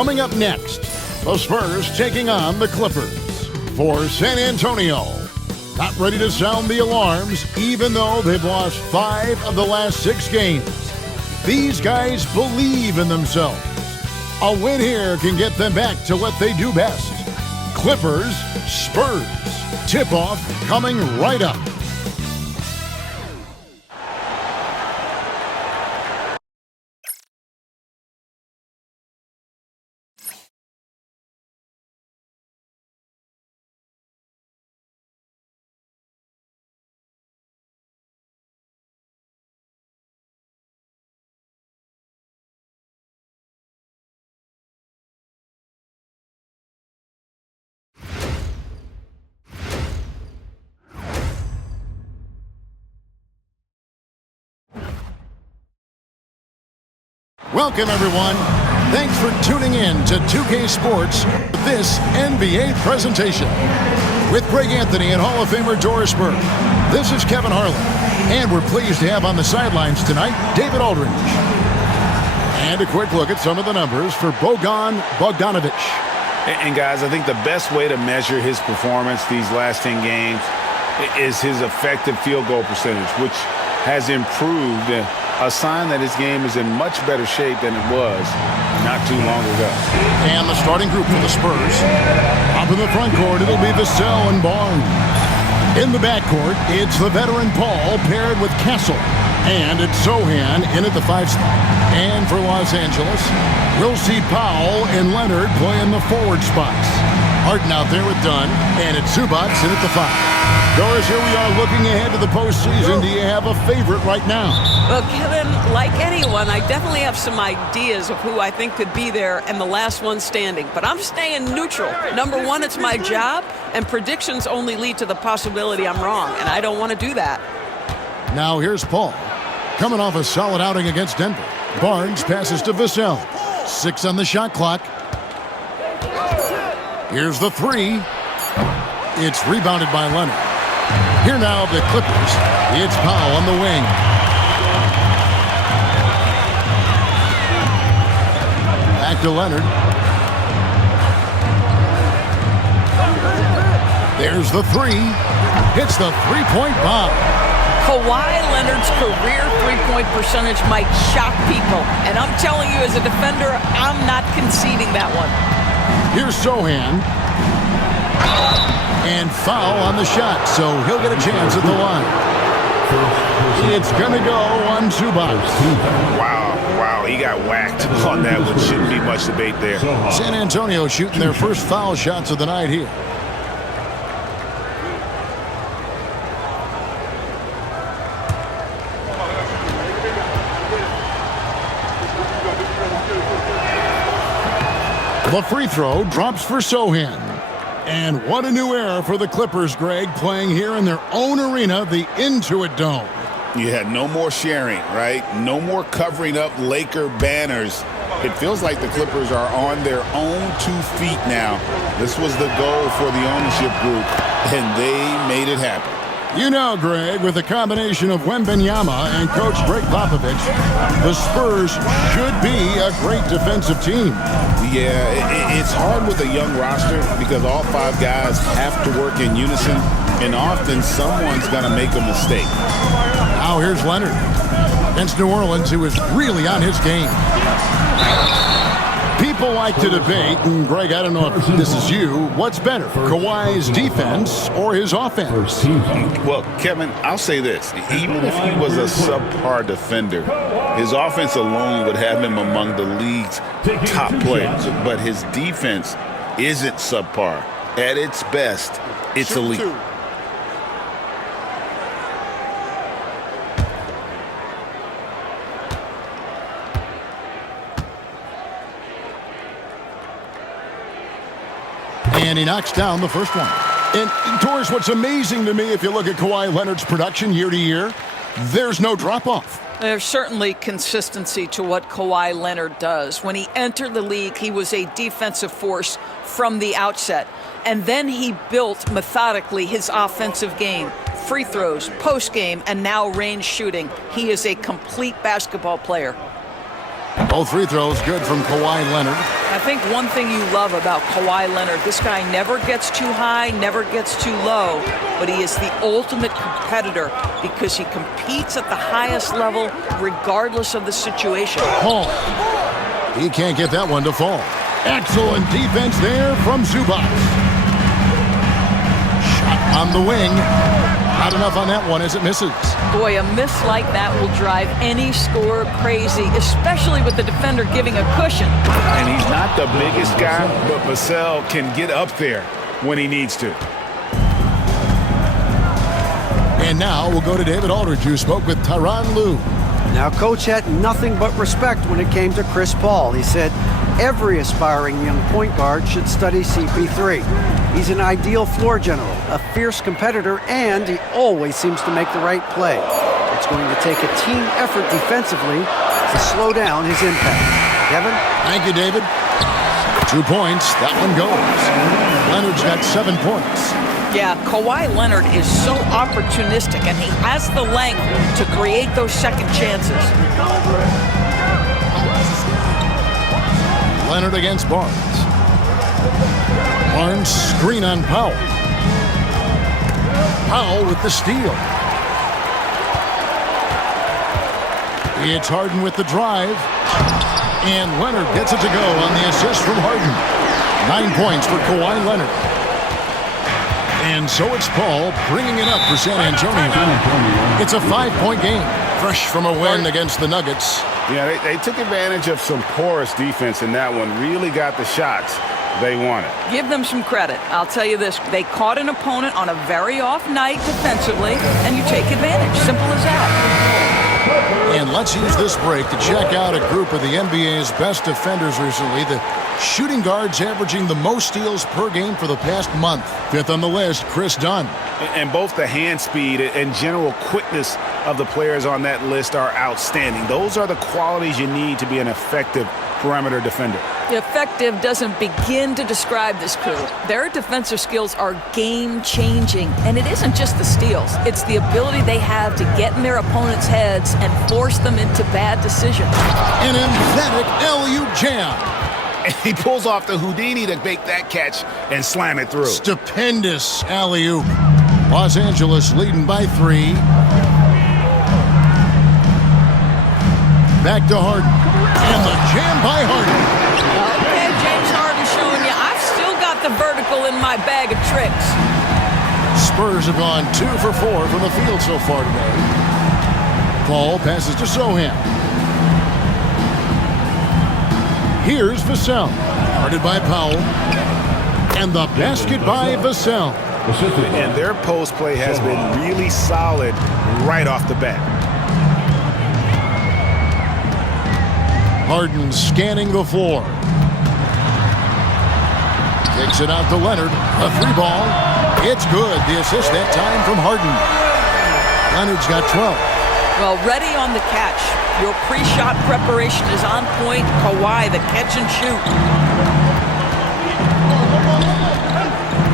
Coming up next, the Spurs taking on the Clippers. For San Antonio, not ready to sound the alarms even though they've lost 5 of the last 6 games. These guys believe in themselves. A win here can get them back to what they do best. Clippers, Spurs. Tip-off coming right up. Welcome, everyone. Thanks for tuning in to 2K Sports, this NBA presentation. With Greg Anthony and Hall of Famer Doris Burke, this is Kevin Harlan. And we're pleased to have on the sidelines tonight, David Aldridge. And a quick look at some of the numbers for Bojan Bogdanovic. And guys, I think the best way to measure his performance these last 10 games is his effective field goal percentage, which has improved. A sign that his game is in much better shape than it was not too long ago. And the starting group for the Spurs. Up in the front court, it'll be Vassell and Barnes. In the backcourt, it's the veteran Paul paired with Castle. And it's Sohan in at the 5 spot. And for Los Angeles, we'll see Powell and Leonard playing the forward spots. Harden out there with Dunn, and it's Zubac in at the 5. Doris, here we are looking ahead to the postseason. Do you have a favorite right now? Well, Kevin, like anyone, I definitely have some ideas of who I think could be there and the last one standing. But I'm staying neutral. Number one, it's my job, and predictions only lead to the possibility I'm wrong, and I don't want to do that. Now here's Paul, coming off a solid outing against Denver. Barnes passes to Vassell. 6 on the shot clock. Here's the 3. It's rebounded by Leonard. Here now, the Clippers. It's Powell on the wing. Back to Leonard. There's the 3. Hits the three-point bomb. Kawhi Leonard's career three-point percentage might shock people. And I'm telling you, as a defender, I'm not conceding that one. Here's Sohan. And foul on the shot, so he'll get a chance at the line. It's going to go on Zubac. Wow, he got whacked on that one. Shouldn't be much debate there. San Antonio shooting their first foul shots of the night here. The free throw drops for Sohan. And what a new era for the Clippers, Greg, playing here in their own arena, the Intuit Dome. Yeah, no more sharing, right? No more covering up Laker banners. It feels like the Clippers are on their own 2 feet now. This was the goal for the ownership group, and they made it happen. You know, Greg, with the combination of Wembanyama and Coach Greg Popovich, the Spurs should be a great defensive team. Yeah, it's hard with a young roster because all 5 guys have to work in unison, and often someone's going to make a mistake. Now here's Leonard against New Orleans, who is really on his game. People like to debate, and Greg, I don't know if this is you, what's better, Kawhi's defense or his offense? Well, Kevin, I'll say this. Even if he was a subpar defender, his offense alone would have him among the league's top players. But his defense isn't subpar. At its best, it's elite. And he knocks down the first one. And, Torres, what's amazing to me, if you look at Kawhi Leonard's production year to year, there's no drop-off. There's certainly consistency to what Kawhi Leonard does. When he entered the league, he was a defensive force from the outset. And then he built methodically his offensive game. Free throws, post-game, and now range shooting. He is a complete basketball player. Both free throws good from Kawhi Leonard. think one thing you love about Kawhi Leonard, this guy never gets too high, never gets too low, but he is the ultimate competitor because he competes at the highest level regardless of the situation. Paul. He can't get that one to fall. Excellent defense there from Zubac. Shot on the wing. Not enough on that one as it misses. Boy, a miss like that will drive any scorer crazy, especially with the defender giving a cushion. And he's not the biggest guy, but Vassell can get up there when he needs to. And now we'll go to David Aldridge, who spoke with Tyronn Lue. Now, Coach had nothing but respect when it came to Chris Paul. He said every aspiring young point guard should study CP3. He's an ideal floor general, a fierce competitor, and he always seems to make the right play. It's going to take a team effort defensively to slow down his impact. Kevin? Thank you, David. 2 points. That one goes. Leonard's got 7 points. Yeah, Kawhi Leonard is so opportunistic, and he has the length to create those second chances. Leonard against Barnes. Barnes screen on Powell. Powell with the steal. It's Harden with the drive. And Leonard gets it to go on the assist from Harden. 9 points for Kawhi Leonard. And so it's Paul bringing it up for San Antonio. It's a 5-point game. Fresh from a win against the Nuggets. Yeah, they took advantage of some porous defense in that one. Really got the shots they wanted. Give them some credit. I'll tell you this. They caught an opponent on a very off night defensively, and you take advantage. Simple as that. And let's use this break to check out a group of the NBA's best defenders recently. The shooting guards averaging the most steals per game for the past month. 5th on the list, Chris Dunn. And both the hand speed and general quickness of the players on that list are outstanding. Those are the qualities you need to be an effective perimeter defender. Effective doesn't begin to describe this crew. Their defensive skills are game-changing, and it isn't just the steals. It's the ability they have to get in their opponents' heads and force them into bad decisions. An emphatic alley-oop jam. And he pulls off the Houdini to make that catch and slam it through. Stupendous alley-oop. Los Angeles leading by 3. Back to Harden. And the jam by Harden. Okay, James Harden showing you I've still got the vertical in my bag of tricks. Spurs have gone 2 for 4 from the field so far today. Paul passes to Sohan. Here's Vassell. Guarded by Powell. And the basket by Vassell. And their post play has been really solid right off the bat. Harden scanning the floor. Takes it out to Leonard. A 3 ball. It's good. The assist that time from Harden. Leonard's got 12. Well, ready on the catch. Your pre-shot preparation is on point. Kawhi, the catch and shoot.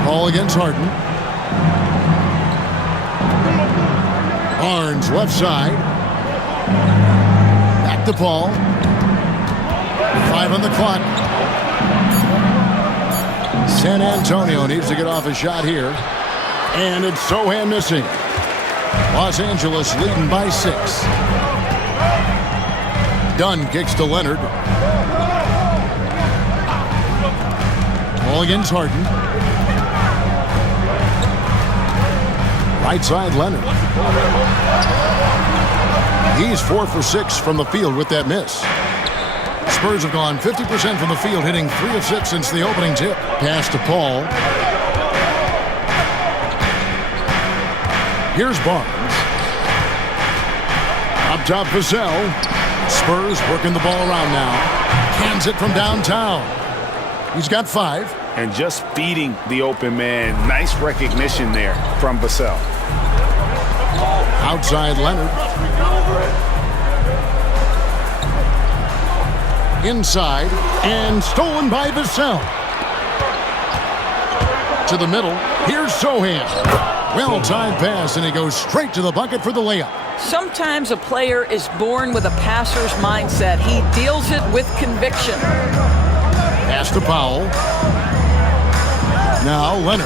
Ball against Harden. Barnes left side. Back to Paul. 5 on the clock. San Antonio needs to get off a shot here. And it's Sohan missing. Los Angeles leading by 6. Dunn kicks to Leonard. Ball against Harden. Right side, Leonard. He's 4 for 6 from the field with that miss. Spurs have gone 50% from the field, hitting 3 of 6 since the opening tip. Pass to Paul. Here's Barnes. Up top, Vassell. Spurs working the ball around now. Cans it from downtown. He's got 5. And just feeding the open man. Nice recognition there from Vassell. Outside, Leonard. Inside, and stolen by Vassell. To the middle, here's Sohan. Well-timed pass, and he goes straight to the bucket for the layup. Sometimes a player is born with a passer's mindset. He deals it with conviction. Pass to Powell. Now Leonard.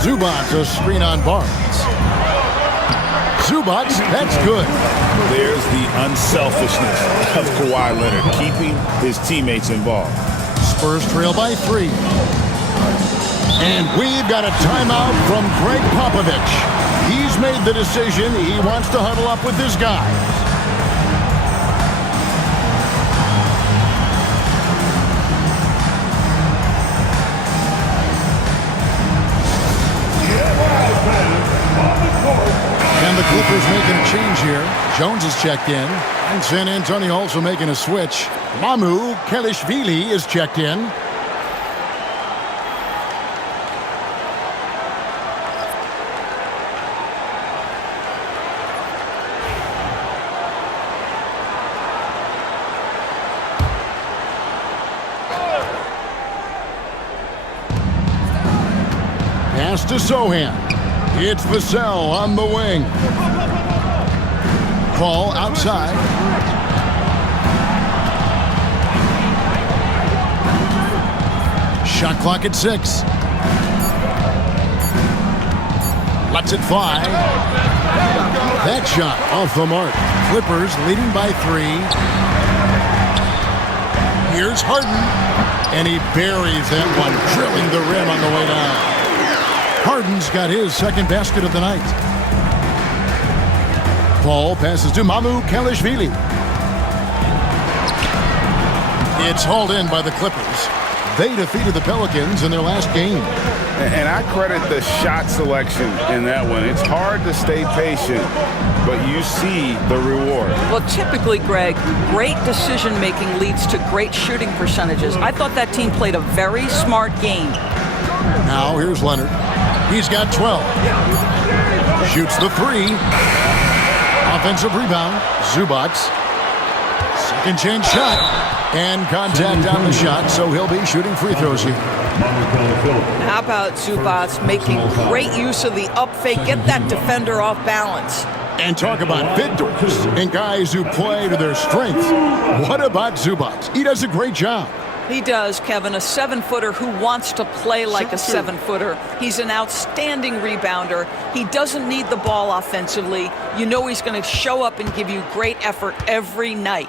Zubac, a screen on Barnes. Zubac, that's good. There's the unselfishness of Kawhi Leonard, keeping his teammates involved. Spurs trail by 3. And we've got a timeout from Greg Popovich. He's made the decision he wants to huddle up with his guys. And the Clippers making a change here. Jones is checked in. And San Antonio also making a switch. Mamu Kelishvili is checked in. Pass to Sohan. It's Vassell on the wing. Ball outside. Shot clock at 6. Lets it fly. That shot off the mark. Clippers leading by 3. Here's Harden. And he buries that one, drilling the rim on the way down. Harden's got his second basket of the night. Paul passes to Mamu Kelishvili. It's hauled in by the Clippers. They defeated the Pelicans in their last game. And I credit the shot selection in that one. It's hard to stay patient, but you see the reward. Well, typically, Greg, great decision-making leads to great shooting percentages. I thought that team played a very smart game. Now here's Leonard. He's got 12. Shoots the 3. Offensive rebound. Zubac. Second chance shot. And contact on the shot, so he'll be shooting free throws here. How about Zubac making great use of the up fake, get that defender off balance. And talk about victors and guys who play to their strengths. What about Zubac? He does a great job. He does, Kevin, a 7-footer who wants to play like a 7-footer. He's an outstanding rebounder. He doesn't need the ball offensively. You know he's going to show up and give you great effort every night.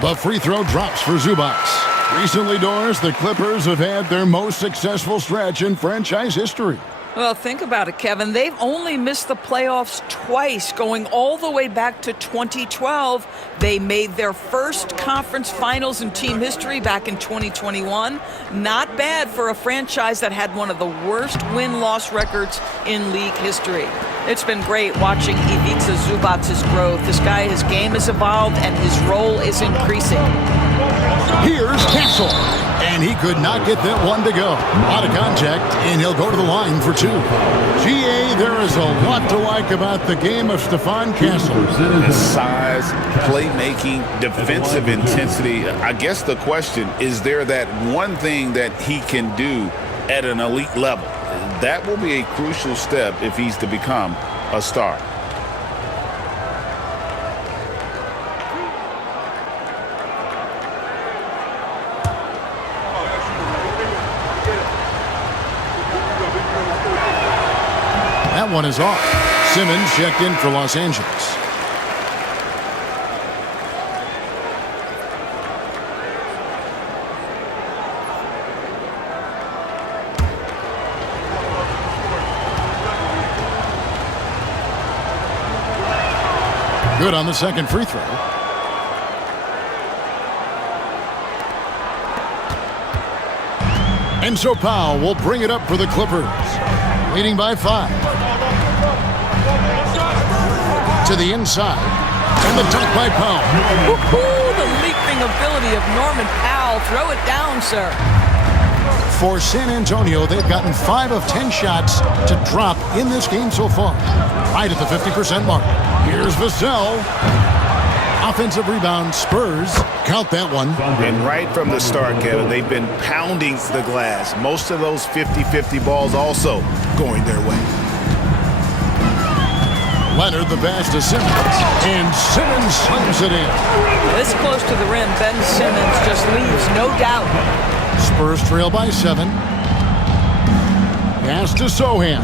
The free throw drops for Zubac. Recently, Doris, the Clippers have had their most successful stretch in franchise history. Well, think about it, Kevin. They've only missed the playoffs twice, going all the way back to 2012. They made their first conference finals in team history back in 2021. Not bad for a franchise that had one of the worst win-loss records in league history. It's been great watching Ivica Zubac's growth. This guy, his game has evolved and his role is increasing. Here's Castle, and he could not get that one to go. Out of contact, and he'll go to the line for 2. GA, there is a lot to like about the game of Stephon Castle. His size, playmaking, defensive intensity. I guess the question, is there that one thing that he can do at an elite level? That will be a crucial step if he's to become a star. That one is off. Simmons checked in for Los Angeles. Good on the second free throw. And so Powell will bring it up for the Clippers. Leading by 5. To the inside. And the dunk by Powell. Woo-hoo, the leaping ability of Norman Powell. Throw it down, sir. For San Antonio, they've gotten 5 of 10 shots to drop in this game so far. Right at the 50% mark. Here's Vassell. Offensive rebound, Spurs. Count that one. And right from the start, Kevin, they've been pounding the glass. Most of those 50-50 balls also going their way. Leonard the pass to Simmons. And Simmons slams it in. This close to the rim, Ben Simmons just leaves no doubt. Spurs trail by 7. Pass to Sohan.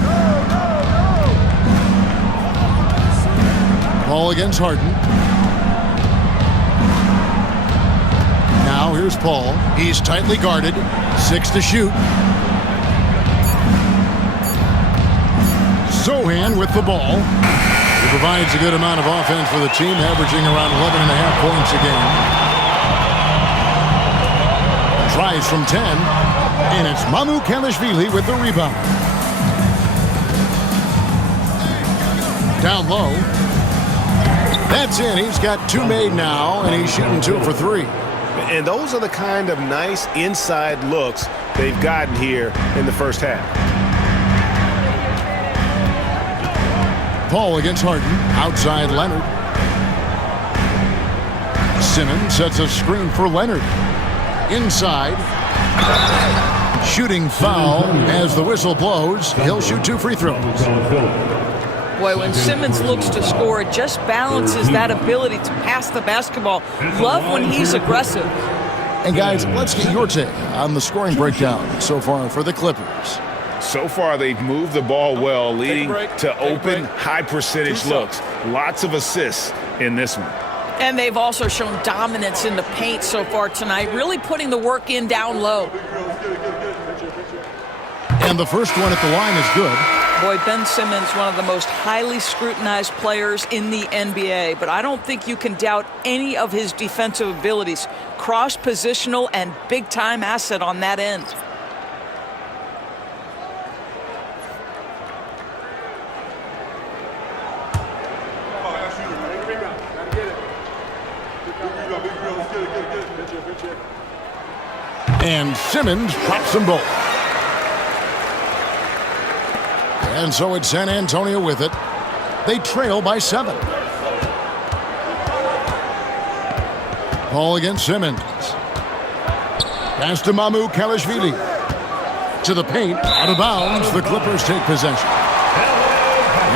Ball against Harden. Now here's Paul. He's tightly guarded. 6 to shoot. Sohan with the ball. He provides a good amount of offense for the team, averaging around 11.5 points a game. Tries from 10. And it's Mamukelashvili with the rebound. Down low. That's in. He's got 2 made now, and he's shooting 2 for 3. And those are the kind of nice inside looks they've gotten here in the first half. Paul against Harden. Outside Leonard. Simmons sets a screen for Leonard. Inside. Shooting foul as the whistle blows. He'll shoot 2 free throws. Boy, when Simmons looks to score, it just balances that ability to pass the basketball. Love when he's aggressive. And guys, let's get your take on the scoring breakdown so far for the Clippers. So far, they've moved the ball well, leading to open, high-percentage looks. Lots of assists in this one. And they've also shown dominance in the paint so far tonight, really putting the work in down low. And the first one at the line is good. Boy, Ben Simmons, one of the most highly scrutinized players in the NBA, but I don't think you can doubt any of his defensive abilities. Cross-positional and big-time asset on that end. And Simmons drops them both. And so it's San Antonio with it. They trail by 7. Ball against Simmons. Pass to Mamukelashvili. To the paint, out of bounds. The Clippers take possession.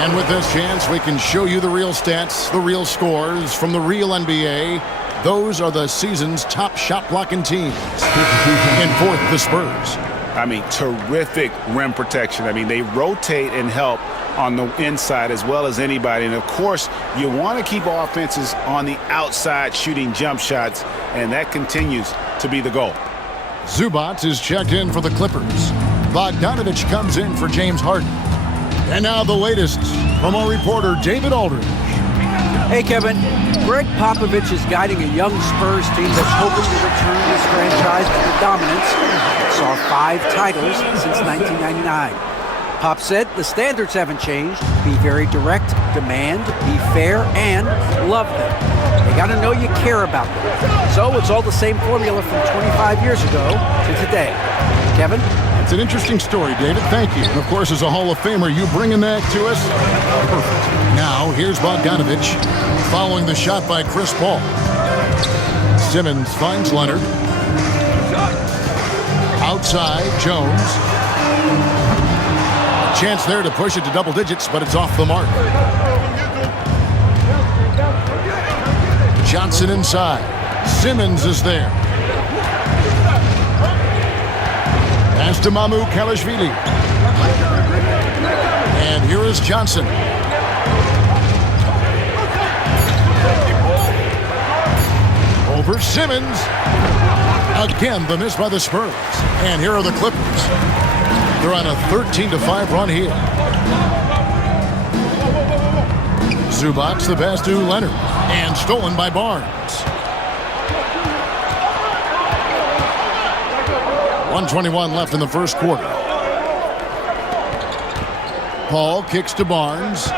And with this chance, we can show you the real stats, the real scores from the real NBA. Those are the season's top shot-blocking teams. In 4th, the Spurs. I mean, terrific rim protection. I mean, they rotate and help on the inside as well as anybody. And, of course, you want to keep offenses on the outside shooting jump shots, and that continues to be the goal. Zubac is checked in for the Clippers. Bogdanovich comes in for James Harden. And now the latest from our reporter, David Aldridge. Hey, Kevin. Greg Popovich is guiding a young Spurs team that's hoping to return this franchise to the dominance that saw 5 titles since 1999. Pop said the standards haven't changed. Be very direct, demand, be fair, and love them. They got to know you care about them. So it's all the same formula from 25 years ago to today. Kevin? It's an interesting story, David. Thank you. And, of course, as a Hall of Famer, you bringing that to us? Perfect. Now, here's Bogdanovich following the shot by Chris Paul. Simmons finds Leonard. Outside, Jones. Chance there to push it to double digits, but it's off the mark. Johnson inside. Simmons is there. Pass to Mamukelashvili. And here is Johnson. Over Simmons. Again, the miss by the Spurs. And here are the Clippers. They're on a 13-5 run here. Zubac the pass to Leonard. And stolen by Barnes. 1:21 left in the first quarter. Paul kicks to Barnes.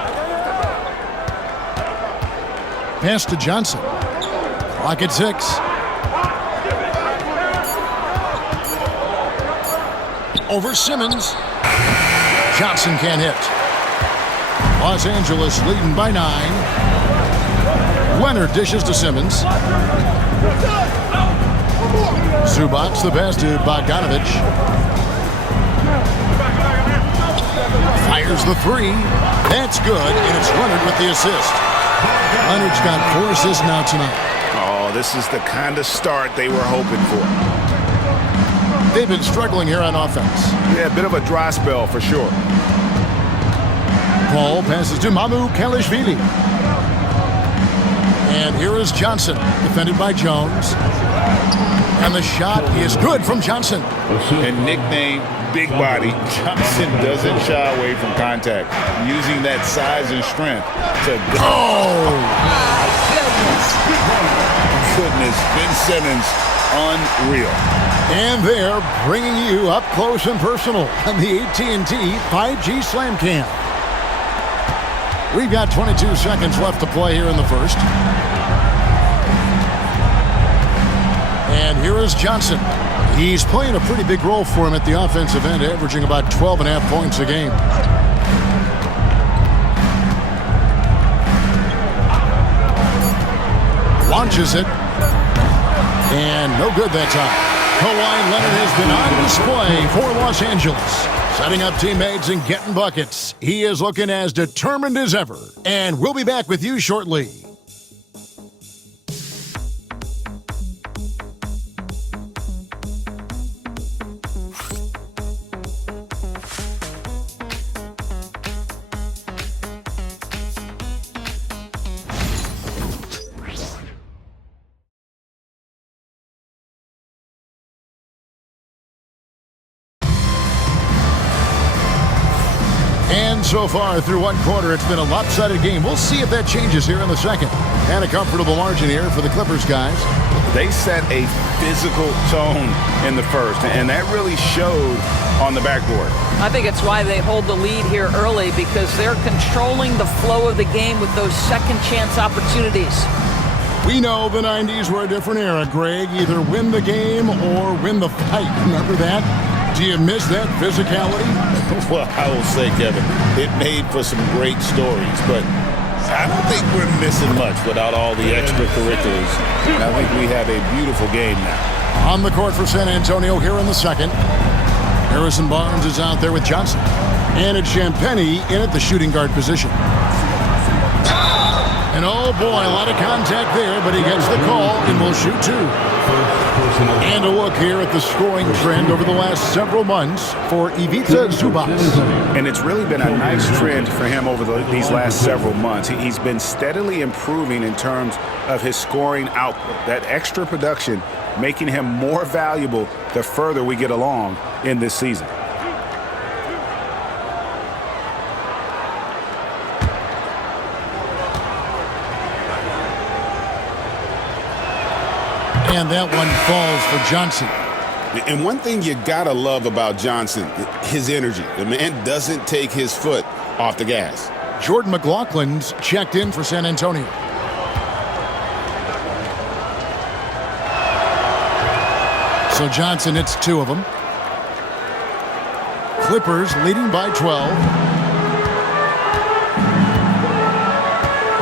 Pass to Johnson. Clock at 6. Over Simmons. Johnson can't hit. Los Angeles leading by 9. Leonard dishes to Simmons. Zubac the pass to Bogdanovich. Fires the 3. That's good, and it's Leonard with the assist. Leonard's got 4 assists now tonight. Oh, this is the kind of start they were hoping for. They've been struggling here on offense. Yeah, a bit of a dry spell for sure. Paul passes to Mamukelashvili. And here is Johnson, defended by Jones. And the shot is good from Johnson. And nicknamed Big Body, Johnson doesn't shy away from contact, using that size and strength to go. Oh! Goodness, Ben Simmons, unreal. And they're bringing you up close and personal on the AT&T 5G Slam Cam. We've got 22 seconds left to play here in the first. And here is Johnson. He's playing a pretty big role for him at the offensive end, averaging about 12.5 points a game. Launches it. And no good that time. Kawhi Leonard has been on display for Los Angeles, setting up teammates and getting buckets. He is looking as determined as ever. And we'll be back with you shortly. And so far through one quarter, it's been a lopsided game. We'll see if that changes here in the second. And a comfortable margin here for the Clippers guys. They set a physical tone in the first, and that really showed on the backboard. I think it's why they hold the lead here early, because they're controlling the flow of the game with those second chance opportunities. We know the 90s were a different era, Greg. Either win the game or win the fight. Remember that? Do you miss that physicality? Well, I will say, Kevin, it made for some great stories, but I don't think we're missing much without all the extracurriculars. And I think we have a beautiful game now. On the court for San Antonio here in the second. Harrison Barnes is out there with Johnson. And it's Champagnie in at the shooting guard position. And oh boy, a lot of contact there, but he gets the call and will shoot 2. And a look here at the scoring trend over the last several months for Ivica Zubac. And it's really been a nice trend for him over these last several months. He's been steadily improving in terms of his scoring output. That extra production making him more valuable the further we get along in this season. And that one falls for Johnson. And one thing you gotta love about Johnson, his energy. The man doesn't take his foot off the gas. Jordan McLaughlin's checked in for San Antonio. So Johnson hits 2 of them. Clippers leading by 12.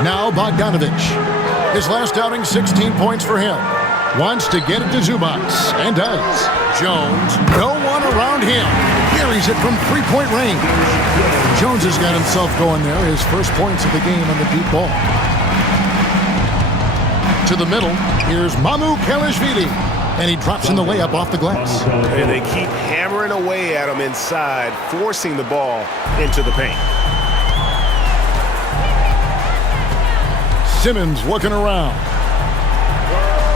Now Bogdanovich. His last outing, 16 points for him. Wants to get it to Zubac, and does. Jones, no one around him. Carries it from 3-point range. Jones has got himself going there. His first points of the game on the deep ball. To the middle, here's Mamukelashvili. And he drops in the layup off the glass. And they keep hammering away at him inside, forcing the ball into the paint. Simmons looking around.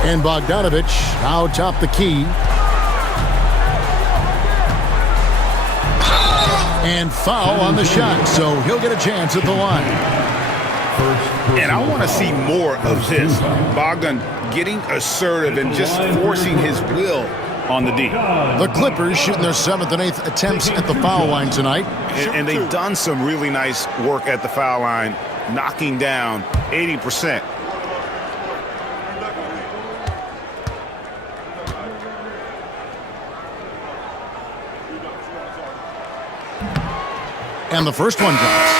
And Bogdanovich now top the key. And foul on the shot, so he'll get a chance at the line. And I want to see more of this. Bogdan getting assertive and just forcing his will on the D. The Clippers shooting their 7th and 8th attempts at the foul line tonight. And they've done some really nice work at the foul line, knocking down 80%. And the first one drops.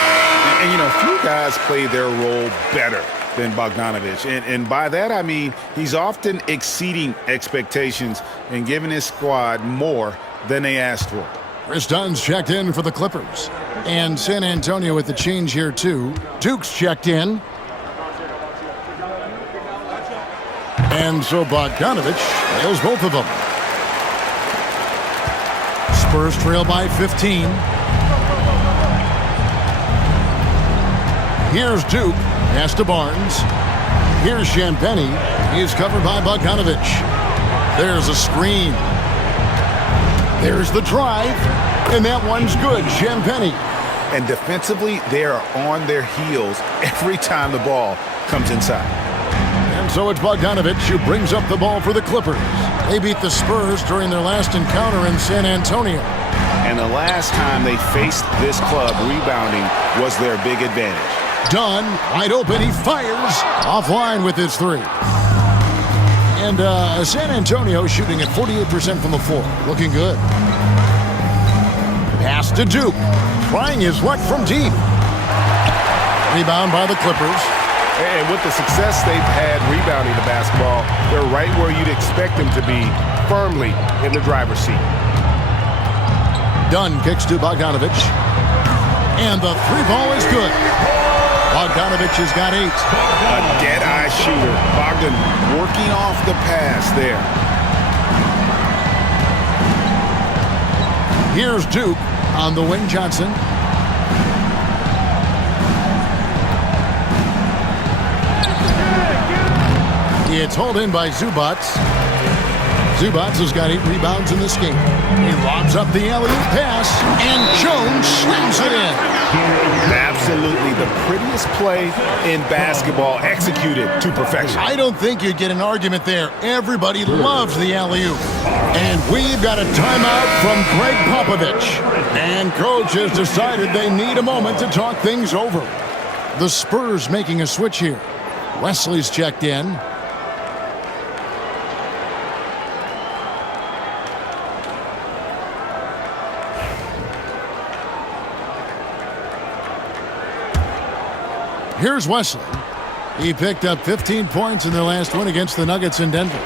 And you know, few guys play their role better than Bogdanovich. And by that, I mean he's often exceeding expectations and giving his squad more than they asked for. Chris Dunn's checked in for the Clippers. And San Antonio with the change here, too. Duke's checked in. And so Bogdanovich nails both of them. Spurs trail by 15. Here's Duke. Pass to Barnes. Here's Champagny. He's covered by Bogdanovich. There's a screen. There's the drive. And that one's good. Champagny. And defensively, they are on their heels every time the ball comes inside. And so it's Bogdanovich who brings up the ball for the Clippers. They beat the Spurs during their last encounter in San Antonio. And the last time they faced this club, rebounding was their big advantage. Dunn, wide open, he fires offline with his three. And San Antonio shooting at 48% from the floor. Looking good. Pass to Duke. Trying his luck from deep. Rebound by the Clippers. And with the success they've had rebounding the basketball, they're right where you'd expect them to be, firmly in the driver's seat. Dunn kicks to Bogdanovich. And the three ball is good. Bogdanovich has got 8. A dead-eye shooter. Bogdan working off the pass there. Here's Duke on the wing. Johnson. It's hauled in by Zubats. Zubats has got 8 rebounds in this game. He lobs up the alley-oop pass, and Jones slams it in. Absolutely the prettiest play in basketball, executed to perfection. I don't think you'd get an argument there. Everybody loves the alley-oop. And we've got a timeout from Greg Popovich. And coach has decided they need a moment to talk things over. The Spurs making a switch here. Wesley's checked in. Here's Wesley. He picked up 15 points in their last win against the Nuggets in Denver.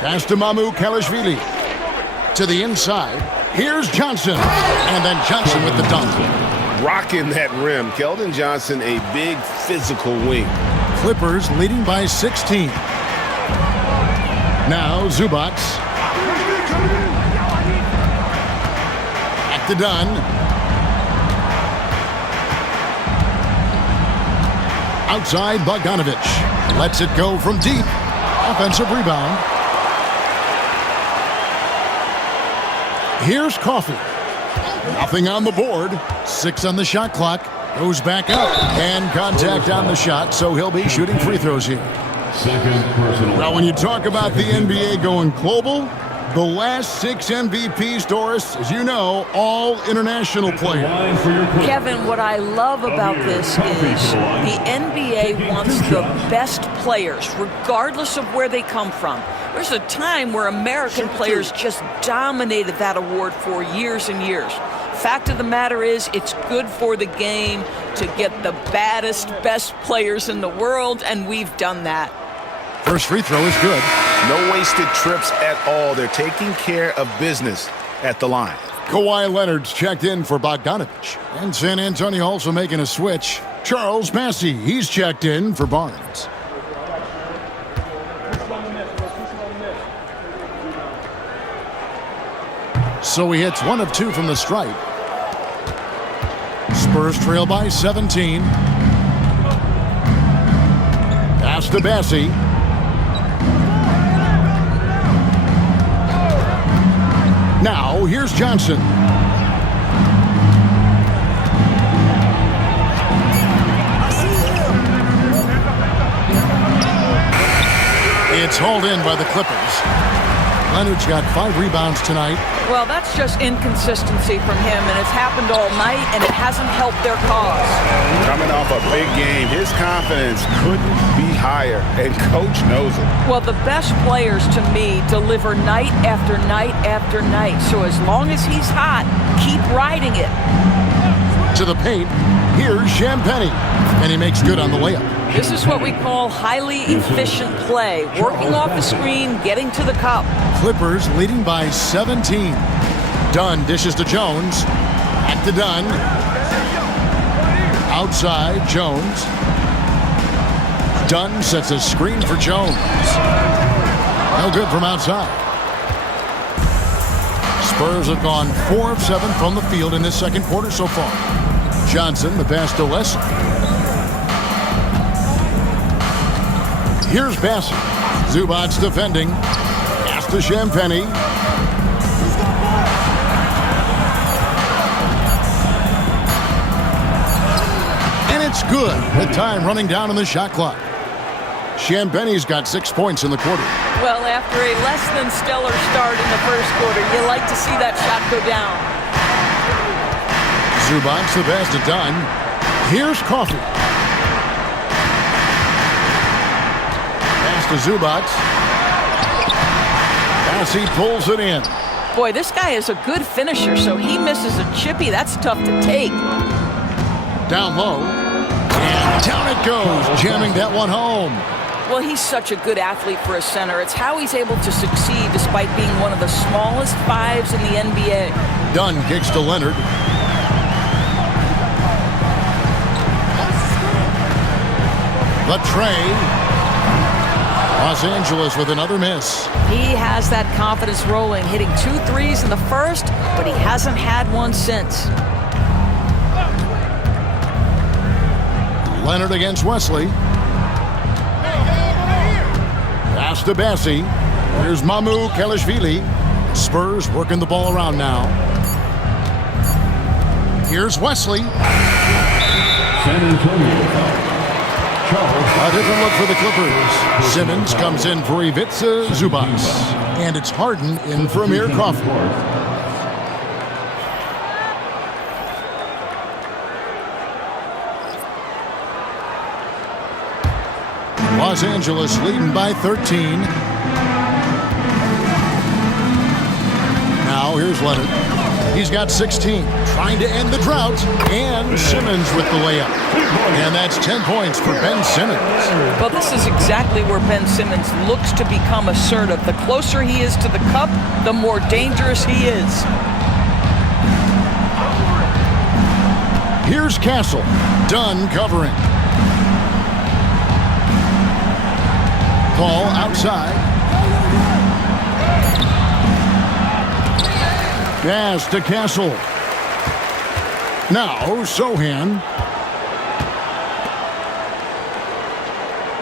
Pass to Mamu Kalashvili. To the inside. Here's Johnson. And then Johnson with the dunk. Rocking that rim. Keldon Johnson, a big physical wing. Clippers leading by 16. Now Zubats. Back to Dunn. Outside, Bogdanovich lets it go from deep. Offensive rebound. Here's Coffey. Nothing on the board. 6 on the shot clock. Goes back up. And contact on the shot, so he'll be shooting free throws here. Well, when you talk about the NBA going global, the last 6 MVPs, Doris, as you know, all international players. Kevin, what I love about this is the NBA wants the best players, regardless of where they come from. There's a time where American players just dominated that award for years and years. Fact of the matter is, it's good for the game to get the baddest, best players in the world, and we've done that. First free throw is good. No wasted trips at all. They're taking care of business at the line. Kawhi Leonard's checked in for Bogdanovich. And San Antonio also making a switch. Charles Massey, he's checked in for Barnes. So he hits 1 of 2 from the stripe. Spurs trail by 17. Pass to Massey. Now, here's Johnson. It's hauled in by the Clippers. Leonard's got 5 rebounds tonight. Well, that's just inconsistency from him, and it's happened all night, and it hasn't helped their cause. Coming off a big game, his confidence couldn't be higher, and coach knows it. Well, the best players, to me, deliver night after night after night. So as long as he's hot, keep riding it. To the paint, here's Champagny. And he makes good on the layup. This is what we call highly efficient play. Working off the screen, getting to the cup. Clippers leading by 17. Dunn dishes to Jones. Back to Dunn. Outside, Jones. Dunn sets a screen for Jones. No good from outside. Spurs have gone 4 of 7 from the field in this second quarter so far. Johnson, the pass to Lesson. Here's Bassett. Zubac's defending. Pass to Champagnie. And it's good with time running down on the shot clock. Champagnie's got 6 points in the quarter. Well, after a less than stellar start in the first quarter, you like to see that shot go down. Zubac's the pass to Dunn. Here's Coffey. Pass to Zubac. Bassey pulls it in. Boy, this guy is a good finisher, so he misses a chippy. That's tough to take. Down low. And down it goes, jamming that one home. Well, he's such a good athlete for a center. It's how he's able to succeed despite being one of the smallest fives in the NBA. Dunn kicks to Leonard. The tray. Los Angeles with another miss. He has that confidence rolling, hitting 2 threes in the first, but he hasn't had one since. Leonard against Wesley. Pass to Bassey. Here's Mamu Kelishvili. Spurs working the ball around now. Here's Wesley. A different look for the Clippers. Simmons comes in for Ivica Zubac. And it's Harden in for Amir Coffey. Los Angeles leading by 13. Now here's Leonard. He's got 16, trying to end the drought. And Simmons with the layup. And that's 10 points for Ben Simmons. Well, this is exactly where Ben Simmons looks to become assertive. The closer he is to the cup, the more dangerous he is. Here's Castle. Dunn covering. Ball outside. Pass to Castle. Now Sohan.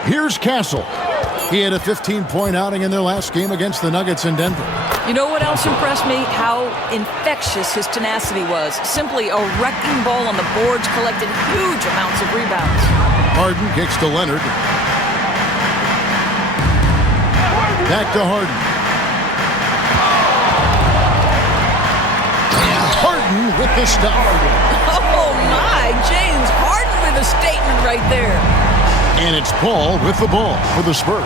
Here's Castle. He had a 15-point outing in their last game against the Nuggets in Denver. You know what else impressed me? How infectious his tenacity was. Simply a wrecking ball on the boards, collected huge amounts of rebounds. Harden kicks to Leonard. Back to Harden. And Harden with the stuff. Oh my, James Harden with a statement right there. And it's Paul with the ball for the Spurs.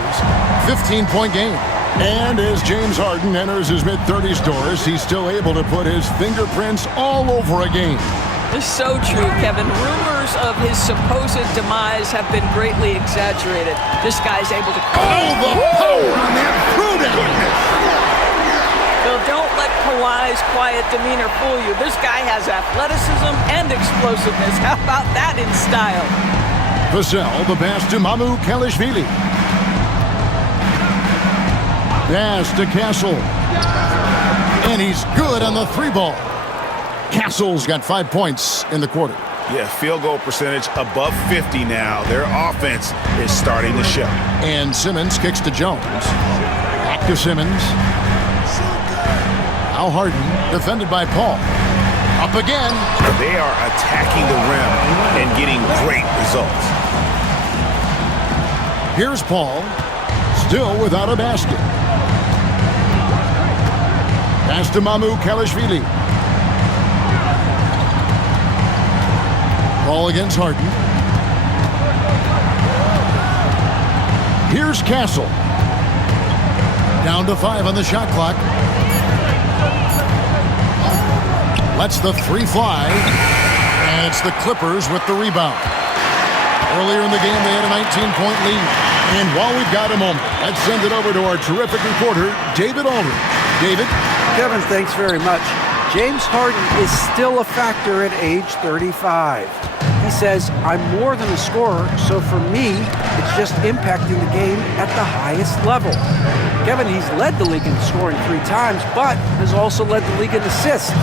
15-point game. And as James Harden enters his mid-30s doors, he's still able to put his fingerprints all over a game. It's so true, Kevin. Rumors of his supposed demise have been greatly exaggerated. This guy's able to... Oh, the power on that throwdown! Well, don't let Kawhi's quiet demeanor fool you. This guy has athleticism and explosiveness. How about that in style? Vassell, the pass to Mamu Kelishvili. Pass to Castle. And he's good on the 3-ball. Castle's got 5 points in the quarter. Yeah, field goal percentage above 50 now. Their offense is starting to show. And Simmons kicks to Jones. Back to Simmons. Now Harden, defended by Paul. Up again. They are attacking the rim and getting great results. Here's Paul, still without a basket. Pass to Mamu Kelishvili. Ball against Harden. Here's Castle. Down to 5 on the shot clock. Lets the 3 fly. And it's the Clippers with the rebound. Earlier in the game, they had a 19-point lead. And while we've got a moment, let's send it over to our terrific reporter, David Aldridge. David? Kevin, thanks very much. James Harden is still a factor at age 35. He says, I'm more than a scorer, so for me, it's just impacting the game at the highest level. Kevin, he's led the league in scoring 3 times, but has also led the league in assists.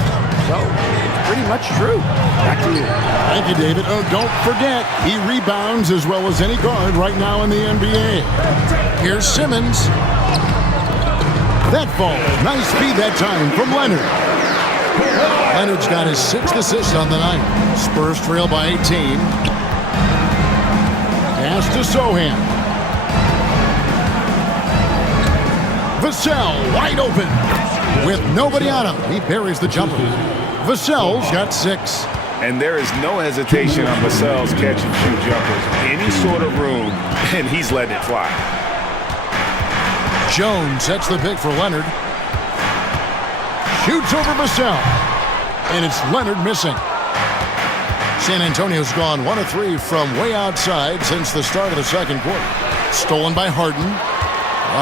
So it's pretty much true. Back to you. Thank you, David. Oh, don't forget, he rebounds as well as any guard right now in the NBA. Here's Simmons. That falls. Nice speed that time from Leonard. Leonard's got his 6th assist on the night. Spurs trail by 18. Pass to Sohan. Vassell wide open with nobody on him. He buries the jumper. Vassell's got 6. And there is no hesitation on Vassell's catch-and-shoot jumpers. Any sort of room, and he's letting it fly. Jones sets the pick for Leonard. Shoots over Vassell. And it's Leonard missing. San Antonio's gone 1 of 3 from way outside since the start of the second quarter. Stolen by Harden.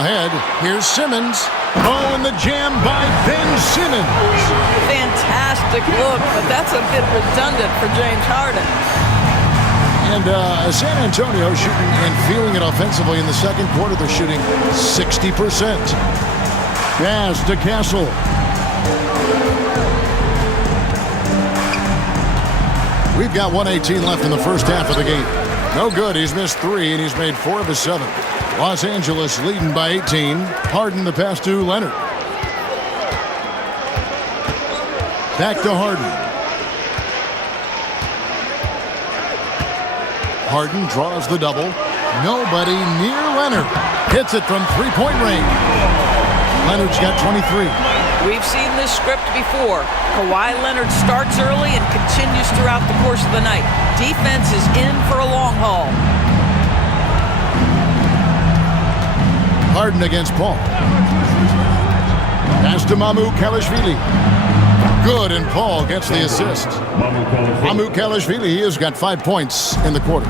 Ahead, here's Simmons. Oh, and the jam by Ben Simmons. Fantastic look, but that's a bit redundant for James Harden. And San Antonio shooting and feeling it offensively in the second quarter. They're shooting 60%. Pass to Castle. We've got 1:18 left in the first half of the game. No good. He's missed 3, and he's made 4 of his 7. Los Angeles leading by 18. Harden the pass to Leonard. Back to Harden. Harden draws the double. Nobody near Leonard. Hits it from 3-point range. Leonard's got 23. We've seen this script before. Kawhi Leonard starts early and continues throughout the course of the night. Defense is in for a long haul. Harden against Paul. Pass to Mamukelashvili. Good, and Paul gets the assist. Mamukelashvili has got 5 points in the quarter.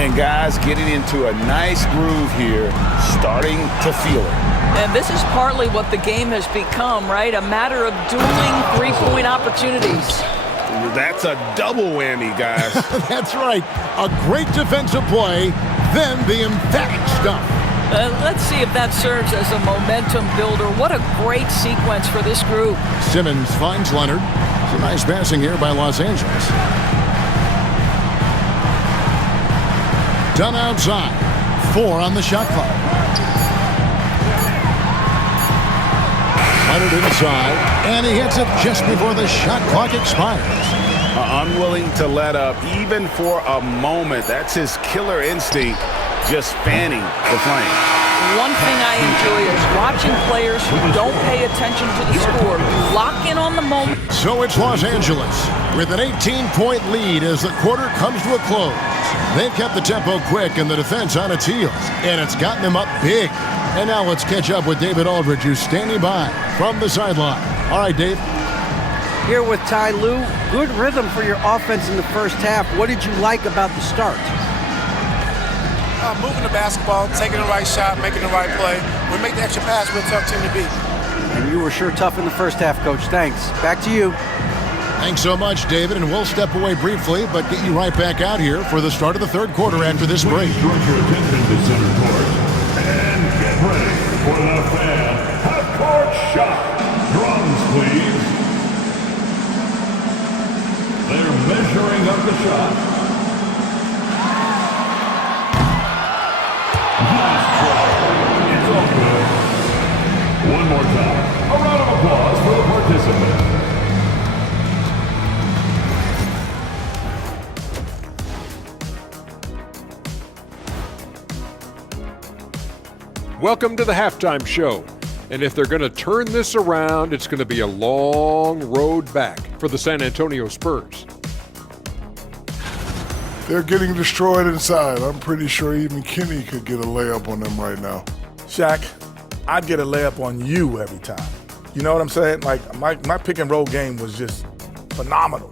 And guys getting into a nice groove here, starting to feel it. And this is partly what the game has become, right? A matter of dueling 3-point opportunities. That's a double whammy, guys. That's right. A great defensive play, then the emphatic stuff. Let's see if that serves as a momentum builder. What a great sequence for this group. Simmons finds Leonard. Some nice passing here by Los Angeles. Done outside. 4 on the shot clock. Leonard inside, and he hits it just before the shot clock expires. Unwilling to let up even for a moment. That's his killer instinct, just fanning the flame. One thing I enjoy is watching players who don't pay attention to the score lock in on the moment. So it's Los Angeles with an 18-point lead as the quarter comes to a close. They've kept the tempo quick and the defense on its heels, and it's gotten them up big. And now let's catch up with David Aldridge, who's standing by from the sideline. All right, Dave. Here with Ty Lue. Good rhythm for your offense in the first half. What did you like about the start? Moving the basketball, taking the right shot, making the right play. We make the extra pass, we're a tough team to beat. And you were sure tough in the first half, Coach. Thanks. Back to you. Thanks so much, David, and we'll step away briefly, but get you right back out here for the start of the third quarter after this break. Direct your attention to center court and get ready for the fan half-court shot. Drums, please. They're measuring up the shot. It's all good. One more time. A round of applause for the participant. Welcome to the halftime show. And if they're going to turn this around, it's going to be a long road back for the San Antonio Spurs. They're getting destroyed inside. I'm pretty sure even Kenny could get a layup on them right now. Shaq, I'd get a layup on you every time. You know what I'm saying? Like, my pick and roll game was just phenomenal.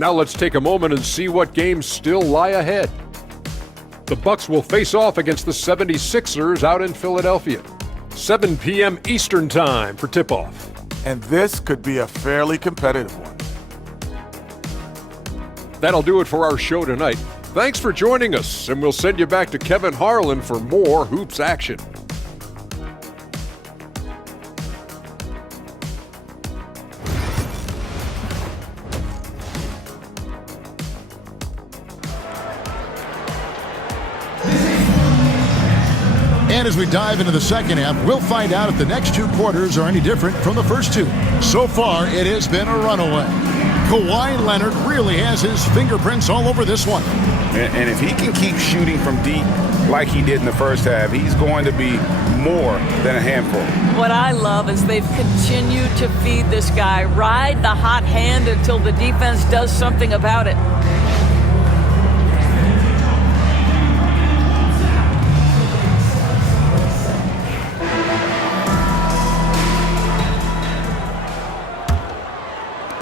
Now let's take a moment and see what games still lie ahead. The Bucks will face off against the 76ers out in Philadelphia. 7 p.m. Eastern Time for tip-off. And this could be a fairly competitive one. That'll do it for our show tonight. Thanks for joining us, and we'll send you back to Kevin Harlan for more hoops action. And as we dive into the second half, we'll find out if the next two quarters are any different from the first two. So far, it has been a runaway. Kawhi Leonard really has his fingerprints all over this one. And if he can keep shooting from deep like he did in the first half, he's going to be more than a handful. What I love is they've continued to feed this guy, ride the hot hand until the defense does something about it.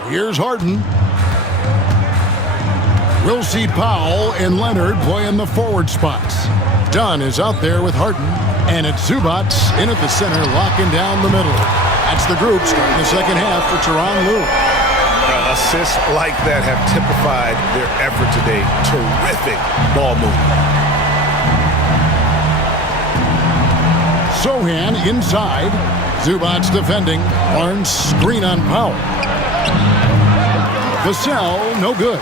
Here's Harden. We'll see Powell and Leonard play in the forward spots. Dunn is out there with Harden, and it's Zubac in at the center, locking down the middle. That's the group starting the second half for Tyronn Lue. Assists like that have typified their effort today. Terrific ball movement. Sohan inside. Zubac defending. Barnes screen on Powell. Vassell, no good.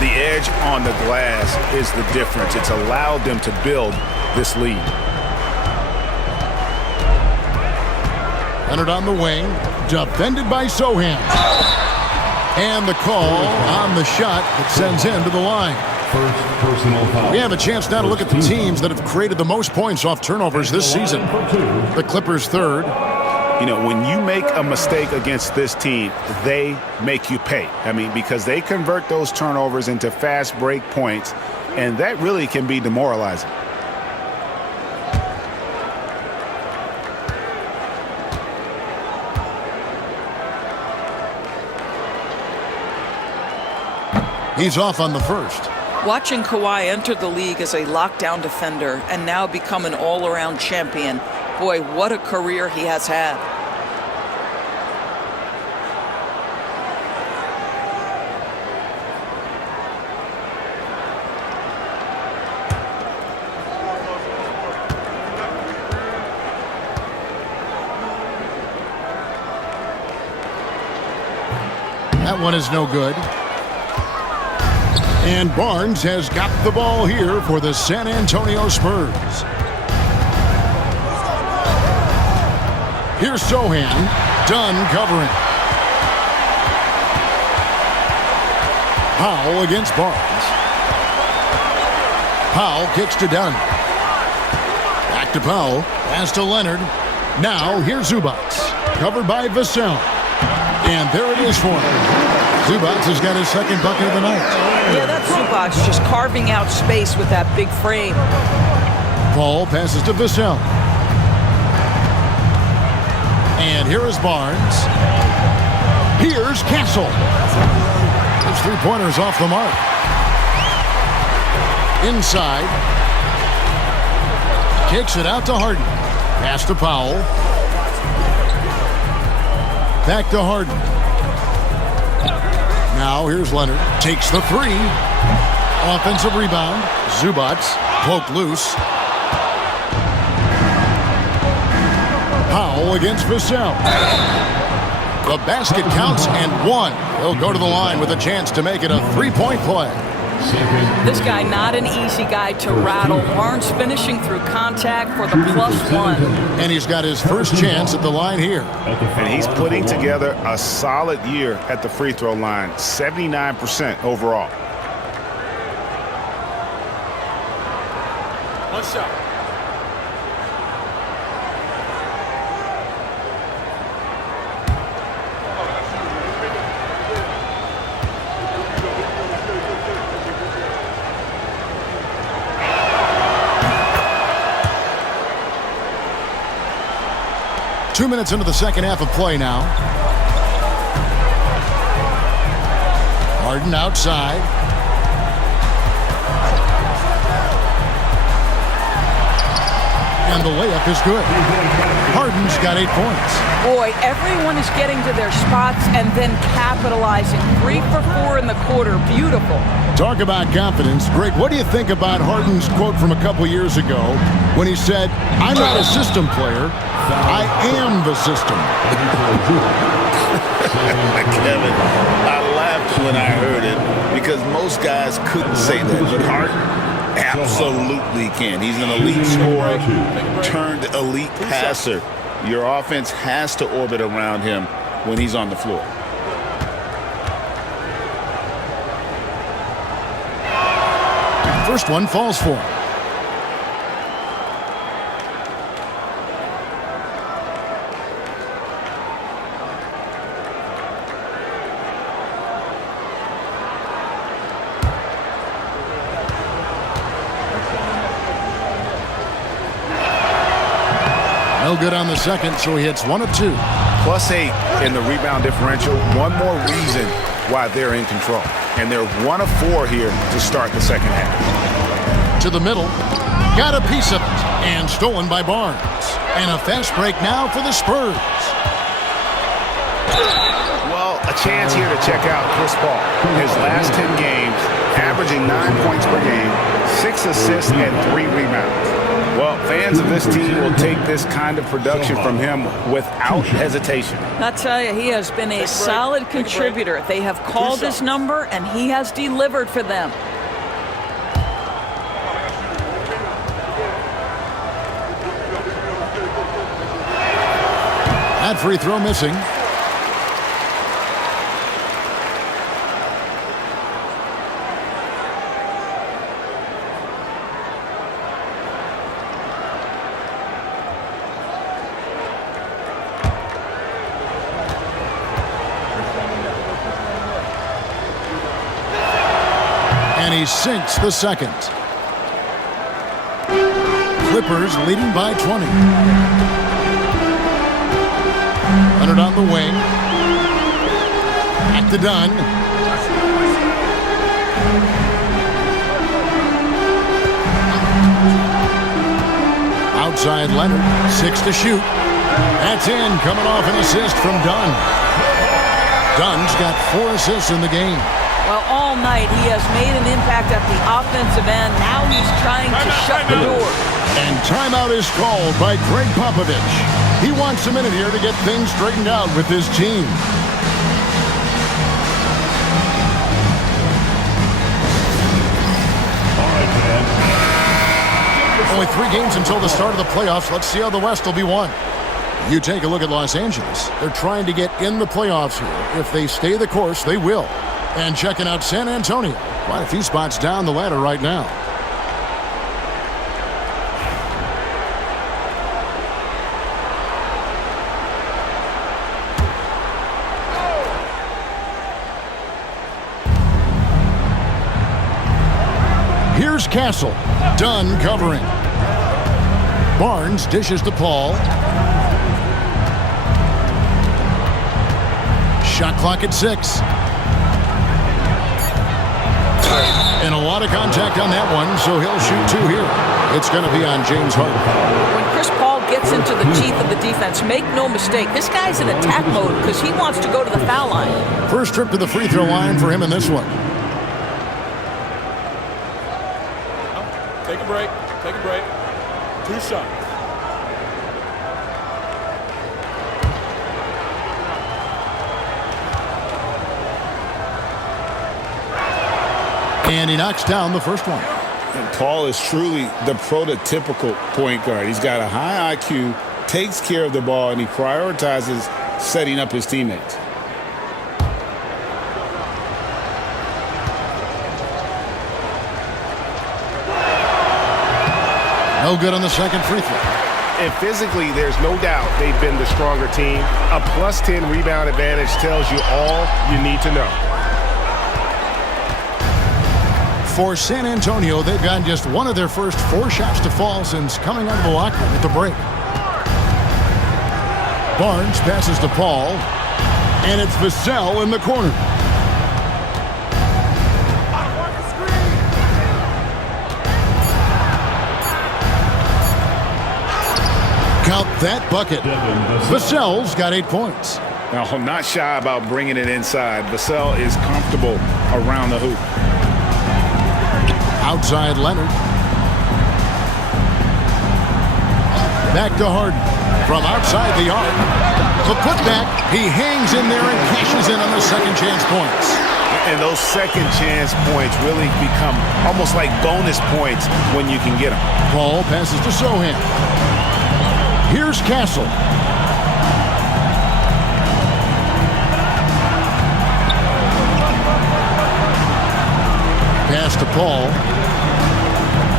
The edge on the glass is the difference. It's allowed them to build this lead. Leonard on the wing, defended by Sohan. And the call on the shot that sends him to the line. First personal foul. We have a chance now to look at the teams that have created the most points off turnovers this season. The Clippers third. You know, when you make a mistake against this team, they make you pay. I mean, because they convert those turnovers into fast break points, and that really can be demoralizing. He's off on the first. Watching Kawhi enter the league as a lockdown defender and now become an all-around champion, boy, what a career he has had. That one is no good. And Barnes has got the ball here for the San Antonio Spurs. Here's Sohan. Dunn covering. Powell against Barnes. Powell kicks to Dunn. Back to Powell. Pass to Leonard. Now here's Zubac. Covered by Vassell. And there it is for him. Zubac has got his second bucket of the night. Yeah, that's Zubac just carving out space with that big frame. Paul passes to Vassell. And here is Barnes. Here's Castle. His three-pointers off the mark. Inside. Kicks it out to Harden. Pass to Powell. Back to Harden. Now here's Leonard. Takes the three. Offensive rebound. Zubac. Poked loose. Powell against Vassell. The basket counts and one. He'll go to the line with a chance to make it a three-point play. This guy, not an easy guy to rattle. Barnes finishing through contact for the +1. And he's got his first chance at the line here. And he's putting together a solid year at the free throw line, 79% overall. One shot. Two minutes into the second half of play now. Harden outside. And the layup is good. Harden's got 8 points. Boy, everyone is getting to their spots and then capitalizing. 3 for 4 in the quarter. Beautiful. Talk about confidence. Greg, what do you think about Harden's quote from a couple years ago when he said, "I'm not a system player, I am the system"? Kevin, I laughed when I heard it because most guys couldn't say that, but Harden absolutely can. He's an elite scorer turned elite passer. Your offense has to orbit around him when he's on the floor. First one falls for him. No good on the second, so he hits 1 of 2. +8 in the rebound differential. One more reason why they're in control. And they're 1 of 4 here to start the second half. To the middle. Got a piece of it. And stolen by Barnes. And a fast break now for the Spurs. Well, a chance here to check out Chris Paul. His last 10 games, averaging 9 points per game, 6 assists, and 3 rebounds. Well, fans of this team will take this kind of production from him without hesitation. I'll tell you, he has been a solid contributor. They have called his number, and he has delivered for them. That free throw missing. And he sinks the second. Clippers leading by 20. Leonard on the wing. Back to Dunn. Outside Leonard. 6 to shoot. That's in. Coming off an assist from Dunn. Dunn's got 4 assists in the game. Well, all night he has made an impact at the offensive end. Now he's trying to shut the door. And timeout is called by Greg Popovich. He wants a minute here to get things straightened out with his team. Only 3 games until the start of the playoffs. Let's see how the West will be won. You take a look at Los Angeles. They're trying to get in the playoffs here. If they stay the course, they will. And checking out San Antonio. Quite a few spots down the ladder right now. Here's Castle. Dunn covering. Barnes dishes to Paul. Shot clock at 6. And a lot of contact on that one, so he'll shoot 2 here. It's going to be on James Harden. When Chris Paul gets into the teeth of the defense, make no mistake, this guy's in attack mode because he wants to go to the foul line. First trip to the free throw line for him in this one. Take a break. Take a break. 2 shots. And he knocks down the first one. And Paul is truly the prototypical point guard. He's got a high IQ, takes care of the ball, and he prioritizes setting up his teammates. No good on the second free throw. And physically, there's no doubt they've been the stronger team. A +10 rebound advantage tells you all you need to know. For San Antonio, they've gotten just one of their first 4 shots to fall since coming out of the locker room at the break. Barnes passes to Paul, and it's Vassell in the corner. that bucket. Vassell's got 8 points. Now, not shy about bringing it inside. Vassell is comfortable around the hoop. Outside Leonard. Back to Harden. From outside the arc. The putback. He hangs in there and cashes in on the second chance points. And those second chance points really become almost like bonus points when you can get them. Paul passes to Sohan. Here's Castle. Pass to Paul.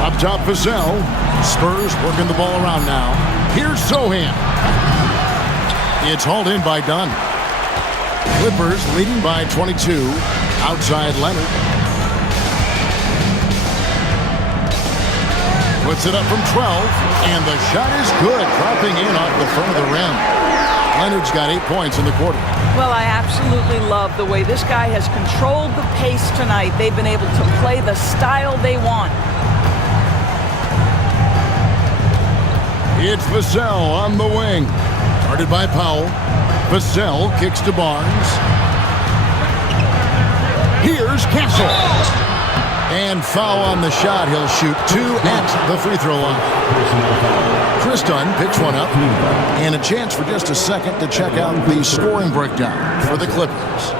Up top, Vassell. Spurs working the ball around now. Here's Sohan. It's hauled in by Dunn. Clippers leading by 22. Outside Leonard. Puts it up from 12. And the shot is good. Dropping in off the front of the rim. Leonard's got 8 points in the quarter. Well, I absolutely love the way this guy has controlled the pace tonight. They've been able to play the style they want. It's Vassell on the wing. Guarded by Powell. Vassell kicks to Barnes. Here's Castle. And foul on the shot. He'll shoot 2 at the free throw line. Chris Dunn picks one up. And a chance for just a second to check out the scoring breakdown for the Clippers.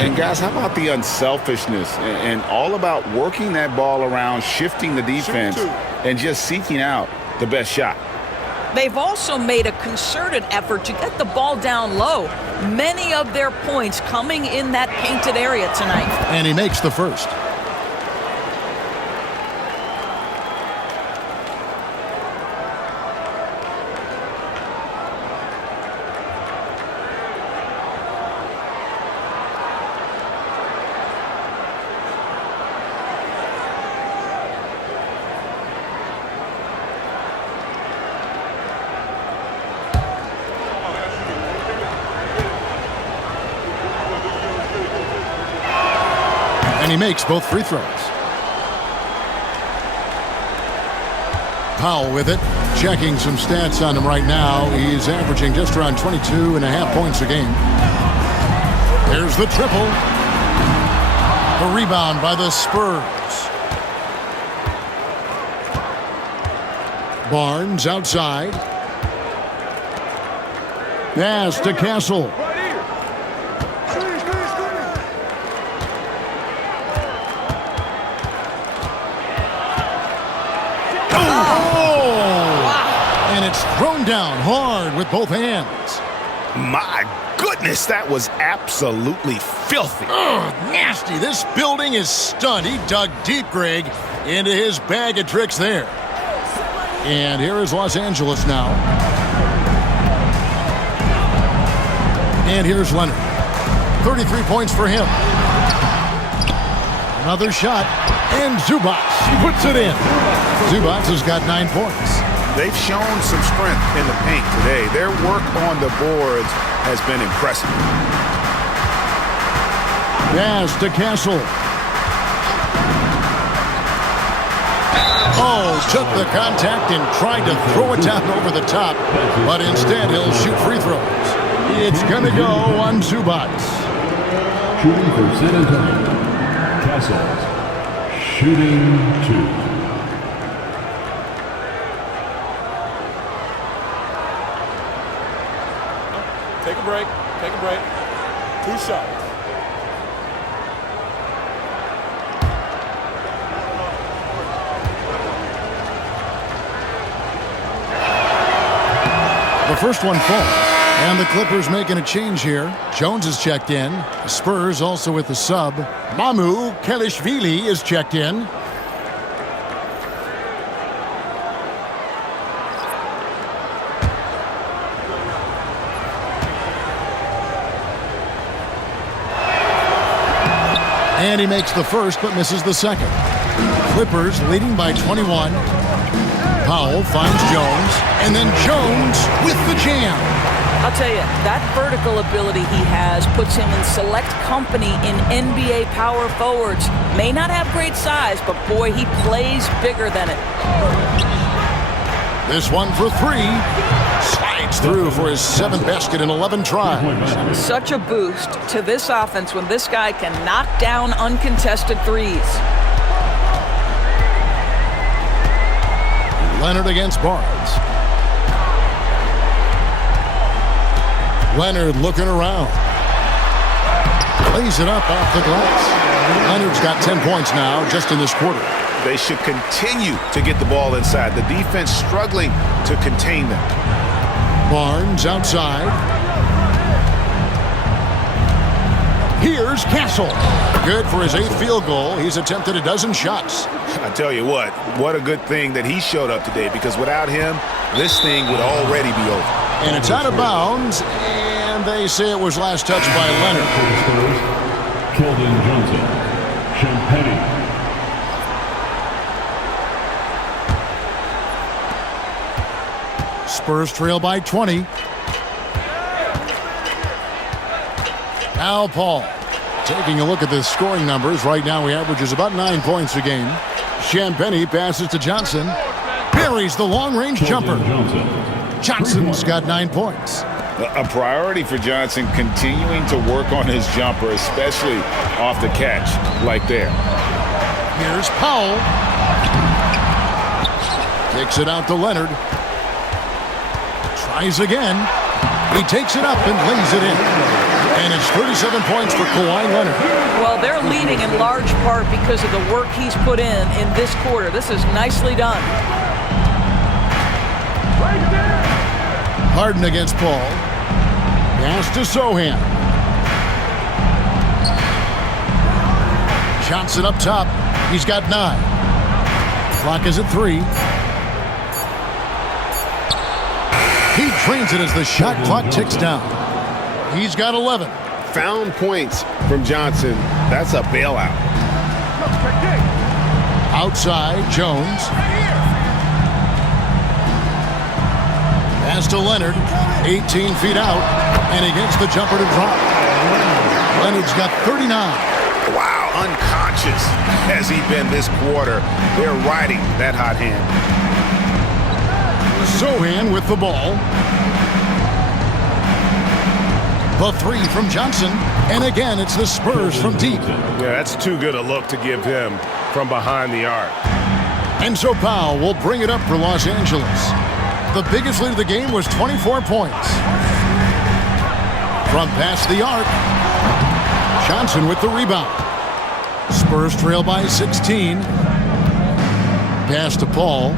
And guys, how about the unselfishness and all about working that ball around, shifting the defense, and just seeking out the best shot. They've also made a concerted effort to get the ball down low. Many of their points coming in that painted area tonight. And he makes the first. And he makes both free throws. Powell with it. Checking some stats on him right now. He's averaging just around 22.5 points a game. There's the triple. The rebound by the Spurs. Barnes outside. Pass to Castle. Thrown down hard with both hands. My goodness, that was absolutely filthy. Ugh, nasty. This building is stunned. He dug deep, Greg, into his bag of tricks there. And here is Los Angeles now. And here's Leonard. 33 points for him. Another shot. And Zubac puts it in. Zubac has got 9 points. They've shown some strength in the paint today. Their work on the boards has been impressive. Pass to Castle. Oh, took the contact and tried to throw it down over the top, but instead he'll shoot free throws. It's going to go on Zubac. Shooting for San Antonio. Castle. Shooting 2. Take a break. Take a break. 2 shots. The first one falls, and the Clippers making a change here. Jones is checked in. The Spurs also with the sub. Mamu Kelishvili is checked in. And he makes the first, but misses the second. Clippers leading by 21. Powell finds Jones, and then Jones with the jam. I'll tell you, that vertical ability he has puts him in select company in NBA power forwards. May not have great size, but boy, he plays bigger than it. This one for three. Slides through for his 7th basket in 11 tries. Such a boost to this offense when this guy can knock down uncontested threes. Leonard against Barnes. Leonard looking around. Lays it up off the glass. Leonard's got 10 points now just in this quarter. They should continue to get the ball inside. The defense struggling to contain them. Barnes outside. Here's Castle. Good for his 8th field goal. He's attempted a dozen shots. I tell you what a good thing that he showed up today, because without him, this thing would already be over. And it's out of bounds, and they say it was last touched by Leonard. Keldon Johnson. Champagne. Spurs trail by 20. Now Paul. Taking a look at the scoring numbers. Right now he averages about 9 points a game. Champagne passes to Johnson. Buries the long-range jumper. Johnson's got 9 points. A priority for Johnson, continuing to work on his jumper, especially off the catch like there. Here's Powell. Takes it out to Leonard. Tries again. He takes it up and lays it in. And it's 37 points for Kawhi Leonard. Well, they're leading in large part because of the work he's put in this quarter. This is nicely done. Harden against Paul. Pass to Sohan. Johnson up top. He's got 9. Clock is at 3. He trains it as the shot clock ticks down. He's got 11. Found points from Johnson. That's a bailout. Outside, Jones. Pass to Leonard. 18 feet out. And he gets the jumper to drop. Leonard's got 39. Wow, unconscious has he been this quarter. They're riding that hot hand. Sohan with the ball. The 3 from Johnson. And again, it's the Spurs from deep. Yeah, that's too good a look to give him from behind the arc. And so Powell will bring it up for Los Angeles. The biggest lead of the game was 24 points. From past the arc, Johnson with the rebound. Spurs trail by 16. Pass to Paul.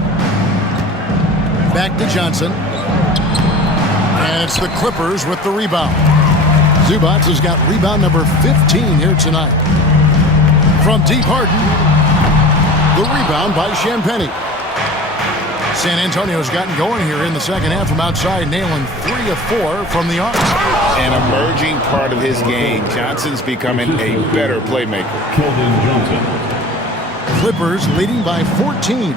Back to Johnson. And it's the Clippers with the rebound. Zubac has got rebound number 15 here tonight. From deep, Harden. The rebound by Champagne. San Antonio's gotten going here in the second half from outside, nailing 3 of 4 from the arc. An emerging part of his game. Johnson's becoming a better playmaker. Keldon Johnson. Clippers leading by 14.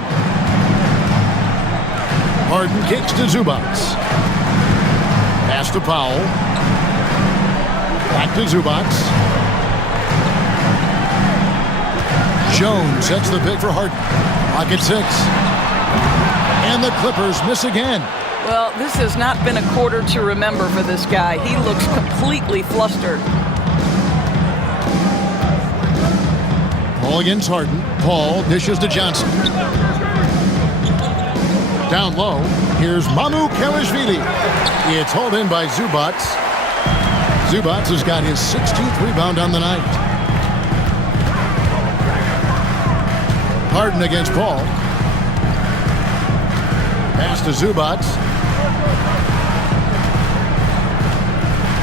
Harden kicks to Zubac. Pass to Powell. Back to Zubac. Jones sets the pick for Harden. Clock at 6. And the Clippers miss again. Well, this has not been a quarter to remember for this guy. He looks completely flustered. Paul against Harden. Paul dishes to Johnson. Down low, here's Mamu Kelishvili. It's hauled in by Zubac. Zubac has got his 16th rebound on the night. Harden against Paul. Pass to Zubac.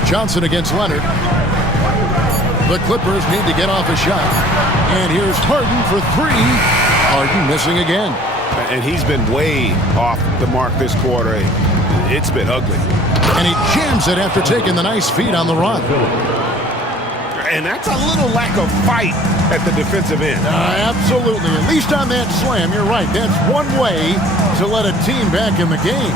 Johnson against Leonard. The Clippers need to get off a shot. And here's Harden for 3. Harden missing again. And he's been way off the mark this quarter. It's been ugly. And he jams it after taking the nice feed on the run. And that's a little lack of fight at the defensive end. Absolutely. At least on that slam, you're right. That's one way to let a team back in the game.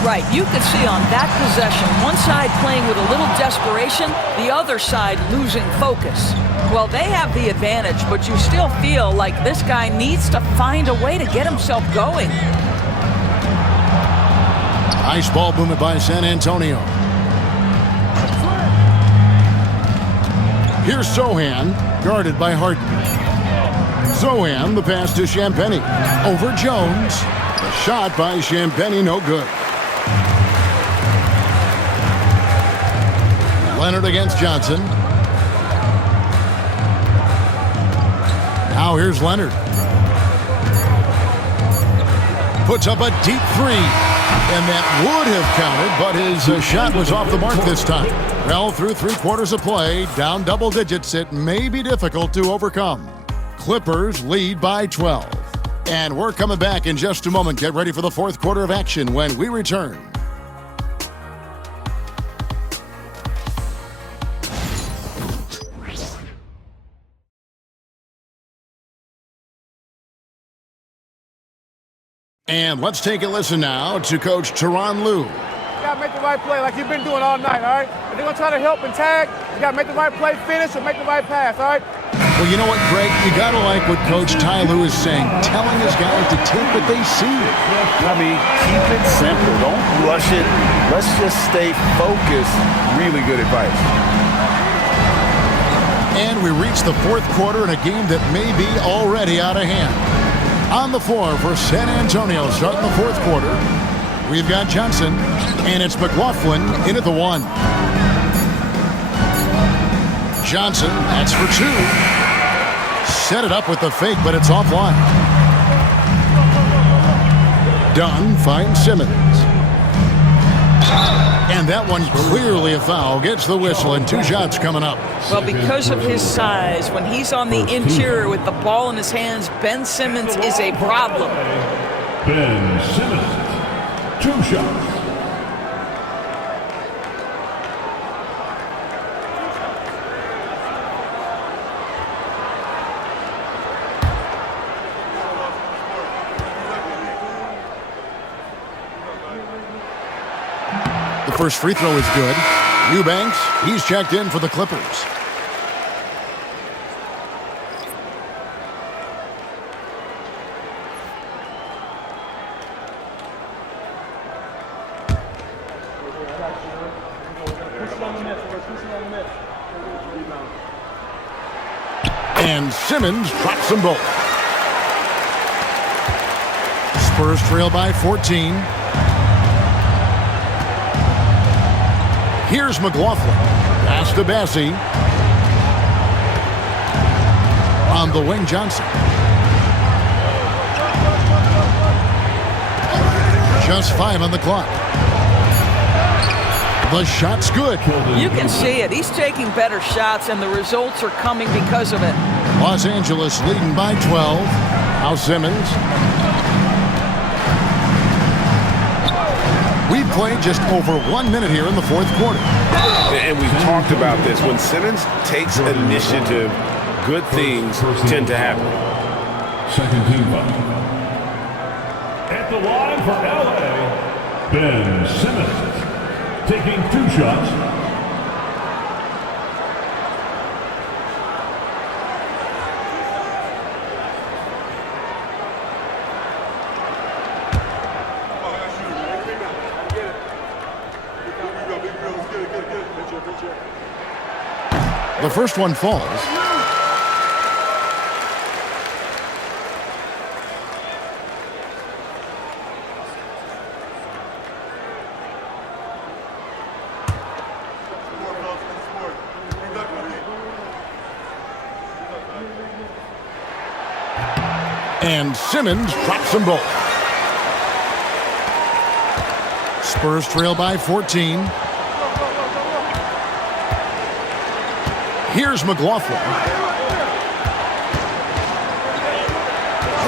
Right. You could see on that possession, one side playing with a little desperation, the other side losing focus. Well, they have the advantage, but you still feel like this guy needs to find a way to get himself going. Nice ball movement by San Antonio. Here's Sohan, guarded by Harden. Sohan, the pass to Champagnie. Over Jones. The shot by Champagnie, no good. Leonard against Johnson. Now here's Leonard. Puts up a deep three. And that would have counted, but his shot was off the mark this time. Well, through 3/4 of play, down double digits, it may be difficult to overcome. Clippers lead by 12. And we're coming back in just a moment. Get ready for the 4th quarter of action when we return. And let's take a listen now to Coach Tyronn Lue. You got to make the right play like you've been doing all night, all right? If they're going to try to help and tag, you got to make the right play, finish, or make the right pass, all right? Well, you know what, Greg? You got to like what Coach Ty Lue is saying, telling his guys to take what they see. I mean, keep it simple. Don't rush it. Let's just stay focused. Really good advice. And we reach the 4th quarter in a game that may be already out of hand. On the floor for San Antonio, starting the 4th quarter, we've got Johnson, and it's McLaughlin in at the 1. Johnson, that's for 2. Set it up with the fake, but it's offline. Dunn finds Simmons. And that one clearly a foul. Gets the whistle, and 2 shots coming up. Well, because of his size, when he's on the interior with the ball in his hands, Ben Simmons is a problem. Ben Simmons, 2 shots. The first free throw is good. Eubanks, he's checked in for the Clippers. And Simmons drops them both. Spurs trail by 14. Here's McLaughlin. Pass to Bassie. On the wing, Johnson. Just 5 on the clock. The shot's good. You can see it. He's taking better shots, and the results are coming because of it. Los Angeles leading by 12. Now Simmons. We've played just over 1 minute here in the 4th quarter. And we've talked about this. When Simmons takes initiative, good things tend to happen. Second team foul. At the line for LA, Ben Simmons, taking 2 shots. The first one falls. And Simmons drops them both. Spurs trail by 14. Here's McLaughlin.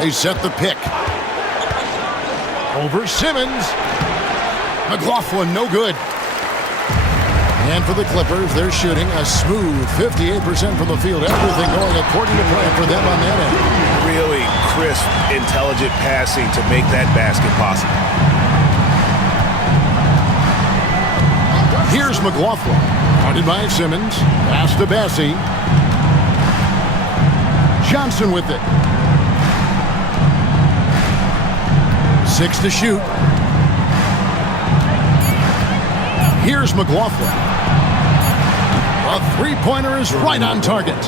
They set the pick. Over Simmons. McLaughlin, no good. And for the Clippers, they're shooting a smooth 58% from the field. Everything going according to plan for them on that end. Really crisp, intelligent passing to make that basket possible. Here's McLaughlin. Guarded by Simmons. Pass to Bassie. Johnson with it. 6 to shoot. Here's McLaughlin. A three-pointer is right on target.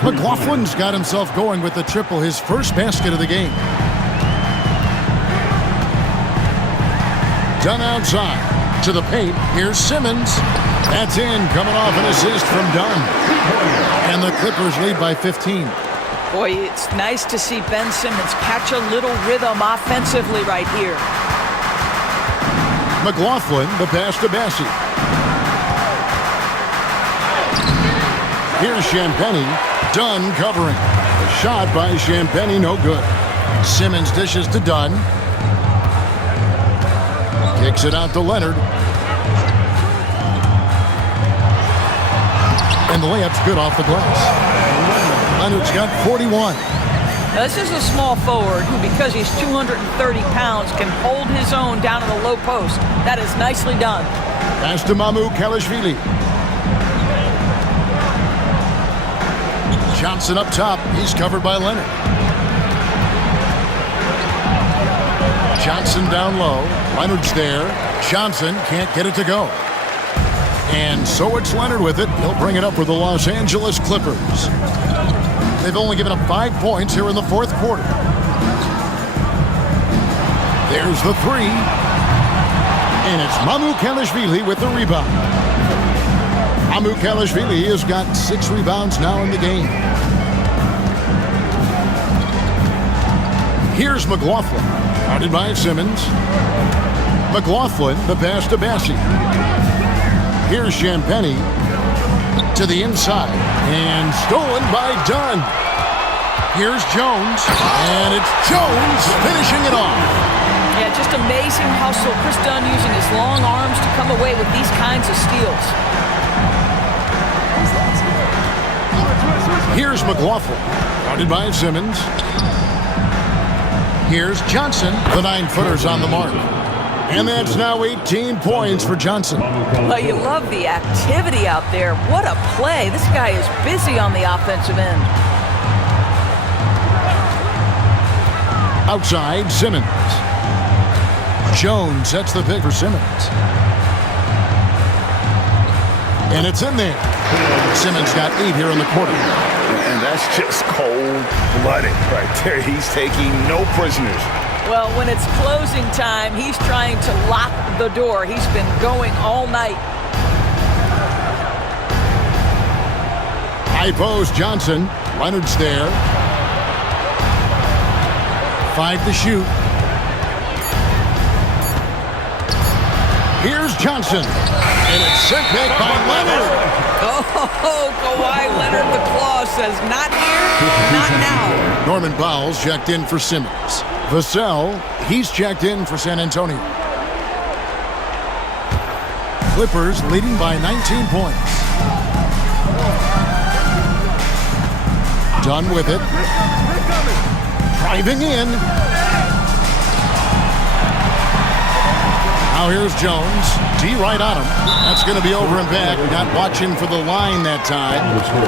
McLaughlin's got himself going with the triple, his first basket of the game. Dunn outside to the paint. Here's Simmons. That's in, coming off an assist from Dunn. And the Clippers lead by 15. Boy, it's nice to see Ben Simmons catch a little rhythm offensively right here. McLaughlin, the pass to Bassi. Here's Champagnie. Dunn covering. A shot by Champagnie, no good. Simmons dishes to Dunn. Kicks it out to Leonard. And the layup's good off the glass. Leonard's got 41. Now, this is a small forward who, because he's 230 pounds, can hold his own down in the low post. That is nicely done. Pass to Mamukelashvili. Johnson up top. He's covered by Leonard. Johnson down low. Leonard's there. Johnson can't get it to go. And so it's Leonard with it. He'll bring it up for the Los Angeles Clippers. They've only given up 5 points here in the fourth quarter. There's the three. And it's Mamukelashvili with the rebound. Mamukelashvili has got 6 rebounds now in the game. Here's McLaughlin. Guarded by Simmons. McLaughlin, the pass to Bassi. Here's Champagnie to the inside. And stolen by Dunn. Here's Jones. And it's Jones finishing it off. Yeah, just amazing hustle. Chris Dunn using his long arms to come away with these kinds of steals. Here's McLaughlin. Guarded by Simmons. Here's Johnson. The 9-footer's on the mark. And that's now 18 points for Johnson. Well, you love the activity out there. What a play. This guy is busy on the offensive end. Outside, Simmons. Jones sets the pick for Simmons. And it's in there. Simmons got 8 here in the quarter. And that's just cold-blooded right there. He's taking no prisoners. Well, when it's closing time, he's trying to lock the door. He's been going all night. High post, Johnson. Leonard's there. 5 to shoot. Here's Johnson. And it's sent back by Leonard. Oh, Kawhi Leonard, the claw says, not here, not now. Norman Powell's checked in for Simmons. Vassell, he's checked in for San Antonio. Clippers leading by 19 points. Done with it. Driving in. Now here's Jones. D right on him. That's going to be over and back. Not watching for the line that time.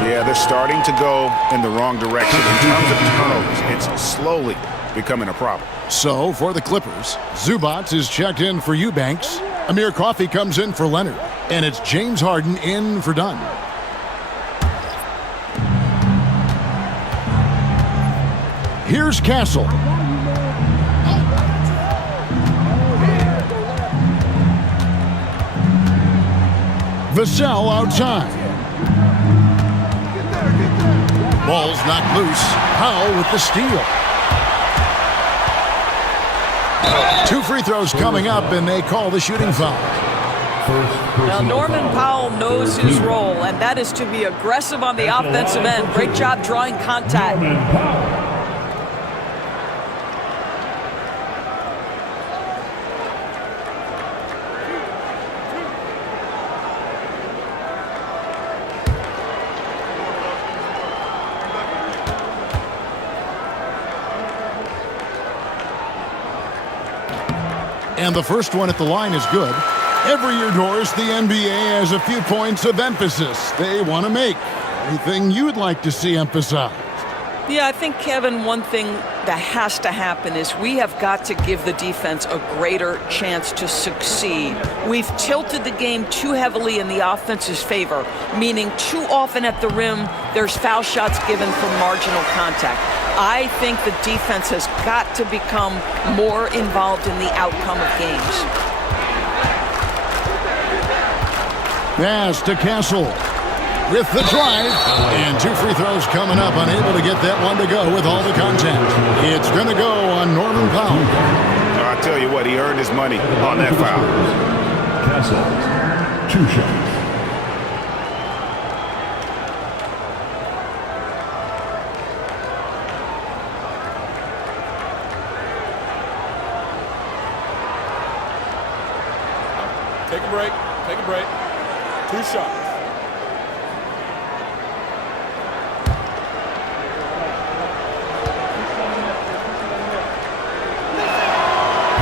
Yeah, they're starting to go in the wrong direction in terms of turnovers. It's slowly becoming a problem. So for the Clippers, Zubac is checked in for Eubanks. Amir Coffey comes in for Leonard. And it's James Harden in for Dunn. Here's Castle. Vassell outside. Ball's knocked loose. Powell with the steal. 2 free throws coming up, and they call the shooting foul. Now, Norman Powell knows his role, and that is to be aggressive on the offensive end. Great job drawing contact. And the first one at the line is good. Every year, Doris, the NBA has a few points of emphasis they want to make. Anything you'd like to see emphasized? Yeah, I think, Kevin, one thing that has to happen is we have got to give the defense a greater chance to succeed. We've tilted the game too heavily in the offense's favor, meaning too often at the rim, there's foul shots given for marginal contact. I think the defense has got to become more involved in the outcome of games. Pass to Castle with the drive, and 2 free throws coming up, unable to get that one to go with all the contact. It's going to go on Norman Powell. I'll tell you what, he earned his money on that foul. Castle, 2 shots. Take a break. Take a break. 2 shots.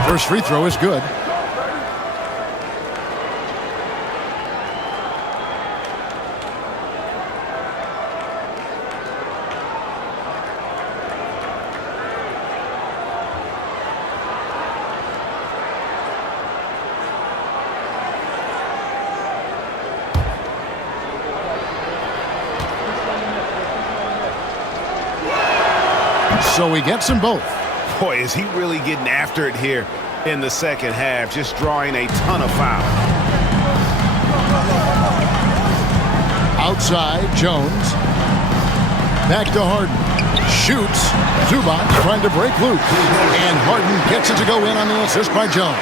First free throw is good. So he gets them both. Boy, is he really getting after it here in the second half, just drawing a ton of fouls. Outside, Jones. Back to Harden. Shoots. Zubac trying to break loose. And Harden gets it to go in on the assist by Jones.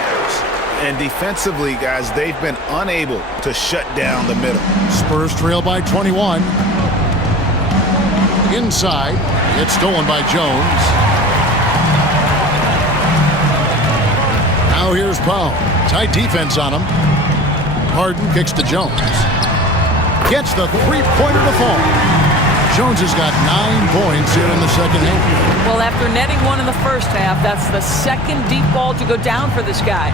And defensively, guys, they've been unable to shut down the middle. Spurs trail by 21. Inside. It's stolen by Jones. Now here's Powell. Tight defense on him. Harden kicks to Jones. Gets the three-pointer to fall. Jones has got 9 points here in the second half. Well, after netting one in the first half, that's the second deep ball to go down for this guy.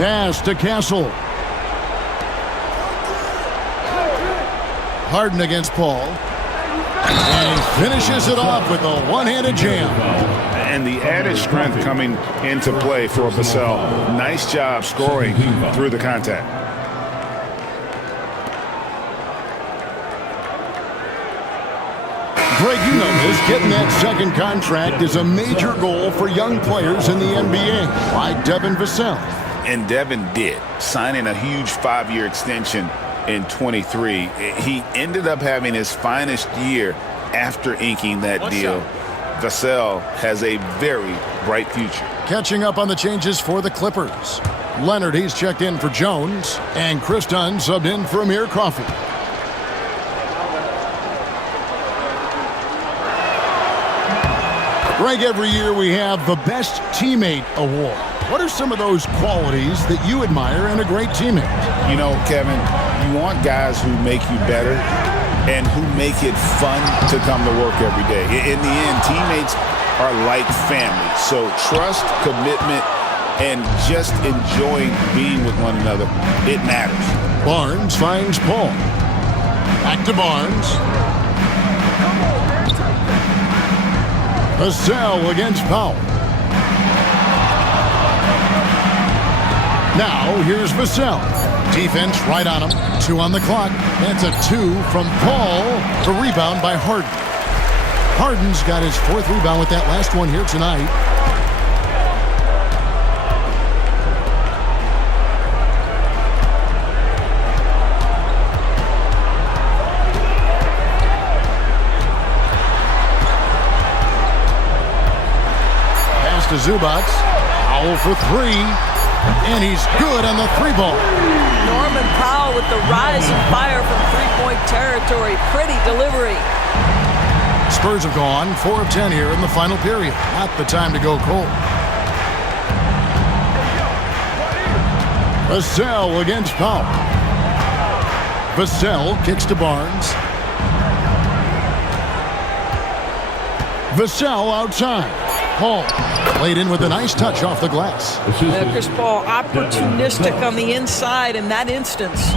Pass to Castle. Harden against Paul. And he finishes it off with a one-handed jam. And the added strength coming into play for Vassell. Nice job scoring through the contact. Greg, you know this. Getting that second contract is a major goal for young players in the NBA, like Devin Vassell. And Devin did, signing a huge 5-year extension in 23. He ended up having his finest year after inking that deal. Vassell has a very bright future. Catching up on the changes for the Clippers. Leonard, he's checked in for Jones, and Chris Dunn subbed in for Amir Coffey. Greg, every year we have the Best Teammate Award. What are some of those qualities that you admire in a great teammate? You know, Kevin, you want guys who make you better and who make it fun to come to work every day. In the end, teammates are like family. So trust, commitment, and just enjoying being with one another, it matters. Barnes finds Paul. Back to Barnes. Vassell against Powell. Now here's Vassell. Defense right on him. 2 on the clock. That's a 2 from Paul. The rebound by Harden. Harden's got his 4th rebound with that last one here tonight. Pass to Zubac. Powell for 3. And he's good on the 3-ball. Norman Powell with the rise and fire from three-point territory. Pretty delivery. Spurs have gone 4 of 10 here in the final period. Not the time to go cold. Vassell against Powell. Vassell kicks to Barnes. Vassell outside. Paul laid in with a nice touch off the glass. Chris Paul opportunistic on the inside in that instance.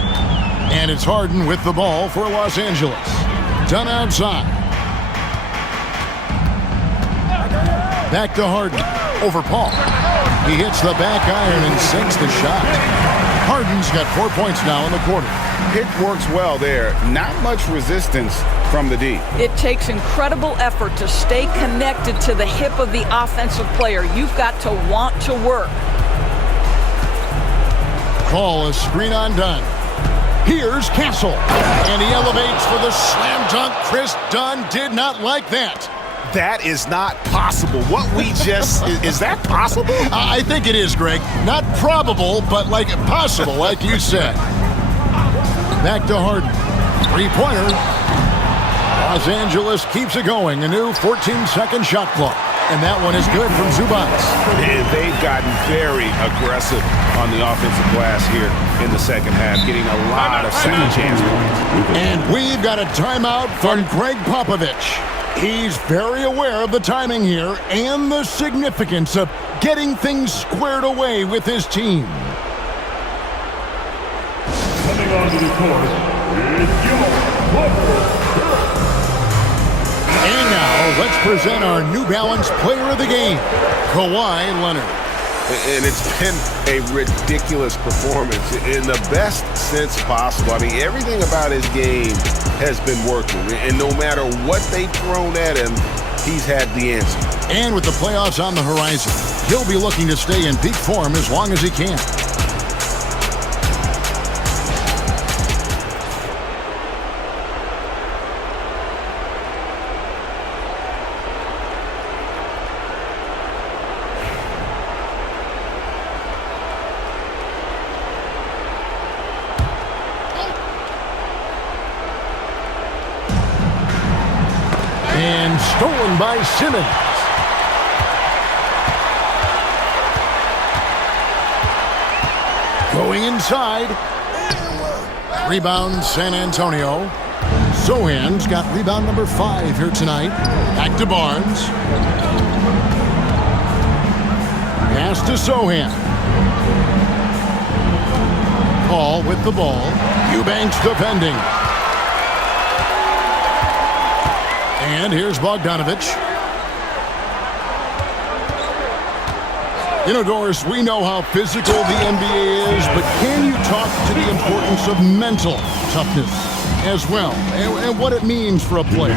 And it's Harden with the ball for Los Angeles. Done outside. Back to Harden. Over Paul. He hits the back iron and sinks the shot. Harden's got 4 points now in the quarter. Pick works well there. Not much resistance from the D. It takes incredible effort to stay connected to the hip of the offensive player. You've got to want to work. Call a screen on Dunn. Here's Castle. And he elevates for the slam dunk. Chris Dunn did not like that. That is not possible. What we just... is that possible? I think it is, Greg. Not probable, but like possible, like you said. Back to Harden. Three-pointer. Los Angeles keeps it going. A new 14-second shot clock. And that one is good from Zubac. And they've gotten very aggressive on the offensive glass here in the second half, getting a lot of second chance points. And we've got a timeout from Greg Popovich. He's very aware of the timing here and the significance of getting things squared away with his team. Coming onto the court is your And now, let's present our New Balance Player of the Game, Kawhi Leonard. And it's been a ridiculous performance in the best sense possible. I mean, everything about his game has been working. And no matter what they've thrown at him, he's had the answer. And with the playoffs on the horizon, he'll be looking to stay in peak form as long as he can. And stolen by Simmons. Going inside. Rebound San Antonio. Sohan's got rebound number 5 here tonight. Back to Barnes. Pass to Sohan. Paul with the ball. Eubanks defending. And here's Bogdanovich. You know, Doris, we know how physical the NBA is, but can you talk to the importance of mental toughness as well, and what it means for a player?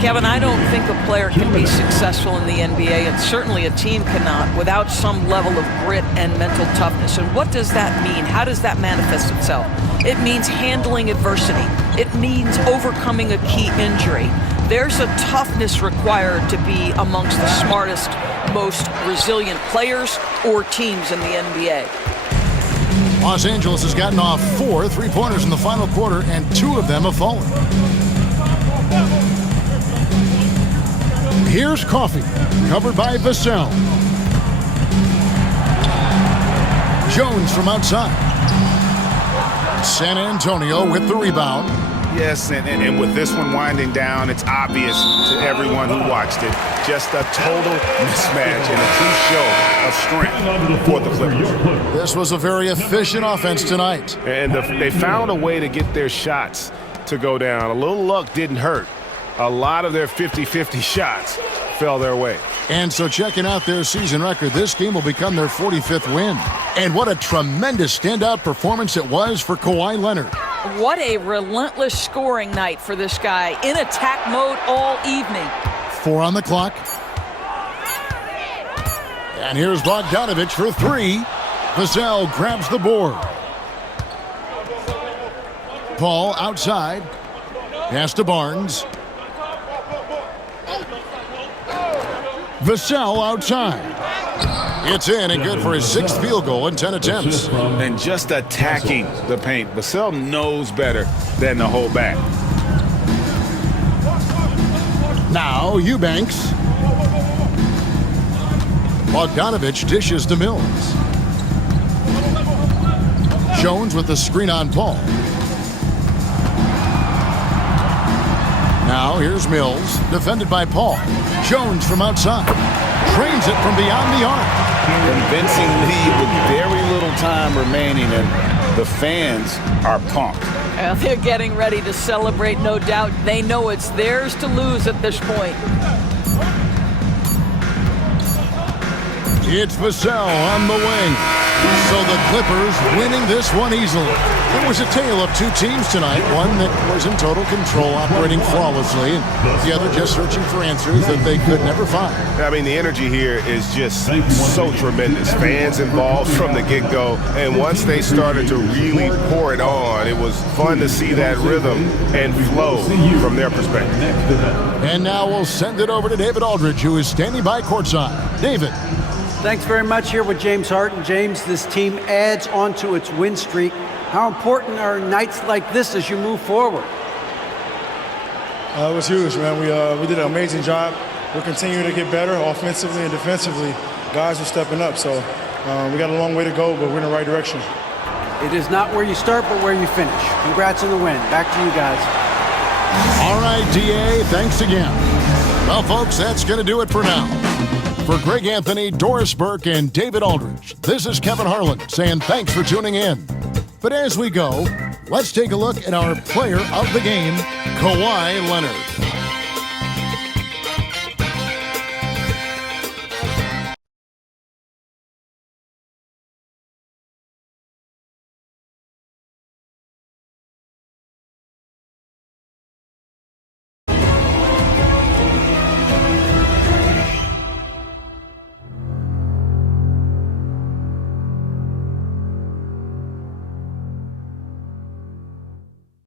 Kevin, I don't think a player can be successful in the NBA, and certainly a team cannot, without some level of grit and mental toughness. And what does that mean? How does that manifest itself? It means handling adversity. It means overcoming a key injury. There's a toughness required to be amongst the smartest, most resilient players or teams in the NBA. Los Angeles has gotten off 4 3-pointers in the final quarter, and 2 of them have fallen. Here's Coffey, covered by Vassell. Jones from outside. San Antonio with the rebound. Yes, and with this one winding down, it's obvious to everyone who watched it. Just a total mismatch and a true show of strength for the Clippers. This was a very efficient offense tonight. And they found a way to get their shots to go down. A little luck didn't hurt. A lot of their 50-50 shots fell their way. And so checking out their season record, this game will become their 45th win. And what a tremendous standout performance it was for Kawhi Leonard. What a relentless scoring night for this guy, in attack mode all evening. 4 on the clock. And here's Bogdanovich for 3. Vassell grabs the board. Paul outside. Pass to Barnes. Vassell outside. It's in and good for his 6th field goal in 10 attempts. And just attacking the paint. Vassell knows better than to hold back. Now Eubanks. Bogdanovich dishes to Mills. Jones with the screen on Paul. Now here's Mills, defended by Paul. Jones from outside. Trains it from beyond the arc. Convincing lead with very little time remaining, and the fans are pumped. Well, they're getting ready to celebrate, no doubt. They know it's theirs to lose at this point. It's Vassell on the wing. So the Clippers winning this one easily. It was a tale of two teams tonight. One that was in total control, operating flawlessly, and the other just searching for answers that they could never find. I mean, the energy here is just so tremendous. Fans involved from the get-go, and once they started to really pour it on, it was fun to see that rhythm and flow from their perspective. And now we'll send it over to David Aldridge, who is standing by courtside. David. Thanks very much. Here with James Harden. James, this team adds on to its win streak. How important are nights like this as you move forward? It was huge, man. We did an amazing job. We're continuing to get better offensively and defensively. Guys are stepping up, so we got a long way to go, but we're in the right direction. It is not where you start, but where you finish. Congrats on the win. Back to you guys. All right, DA, thanks again. Well, folks, that's going to do it for now. For Greg Anthony, Doris Burke, and David Aldridge, this is Kevin Harlan saying thanks for tuning in. But as we go, let's take a look at our player of the game, Kawhi Leonard.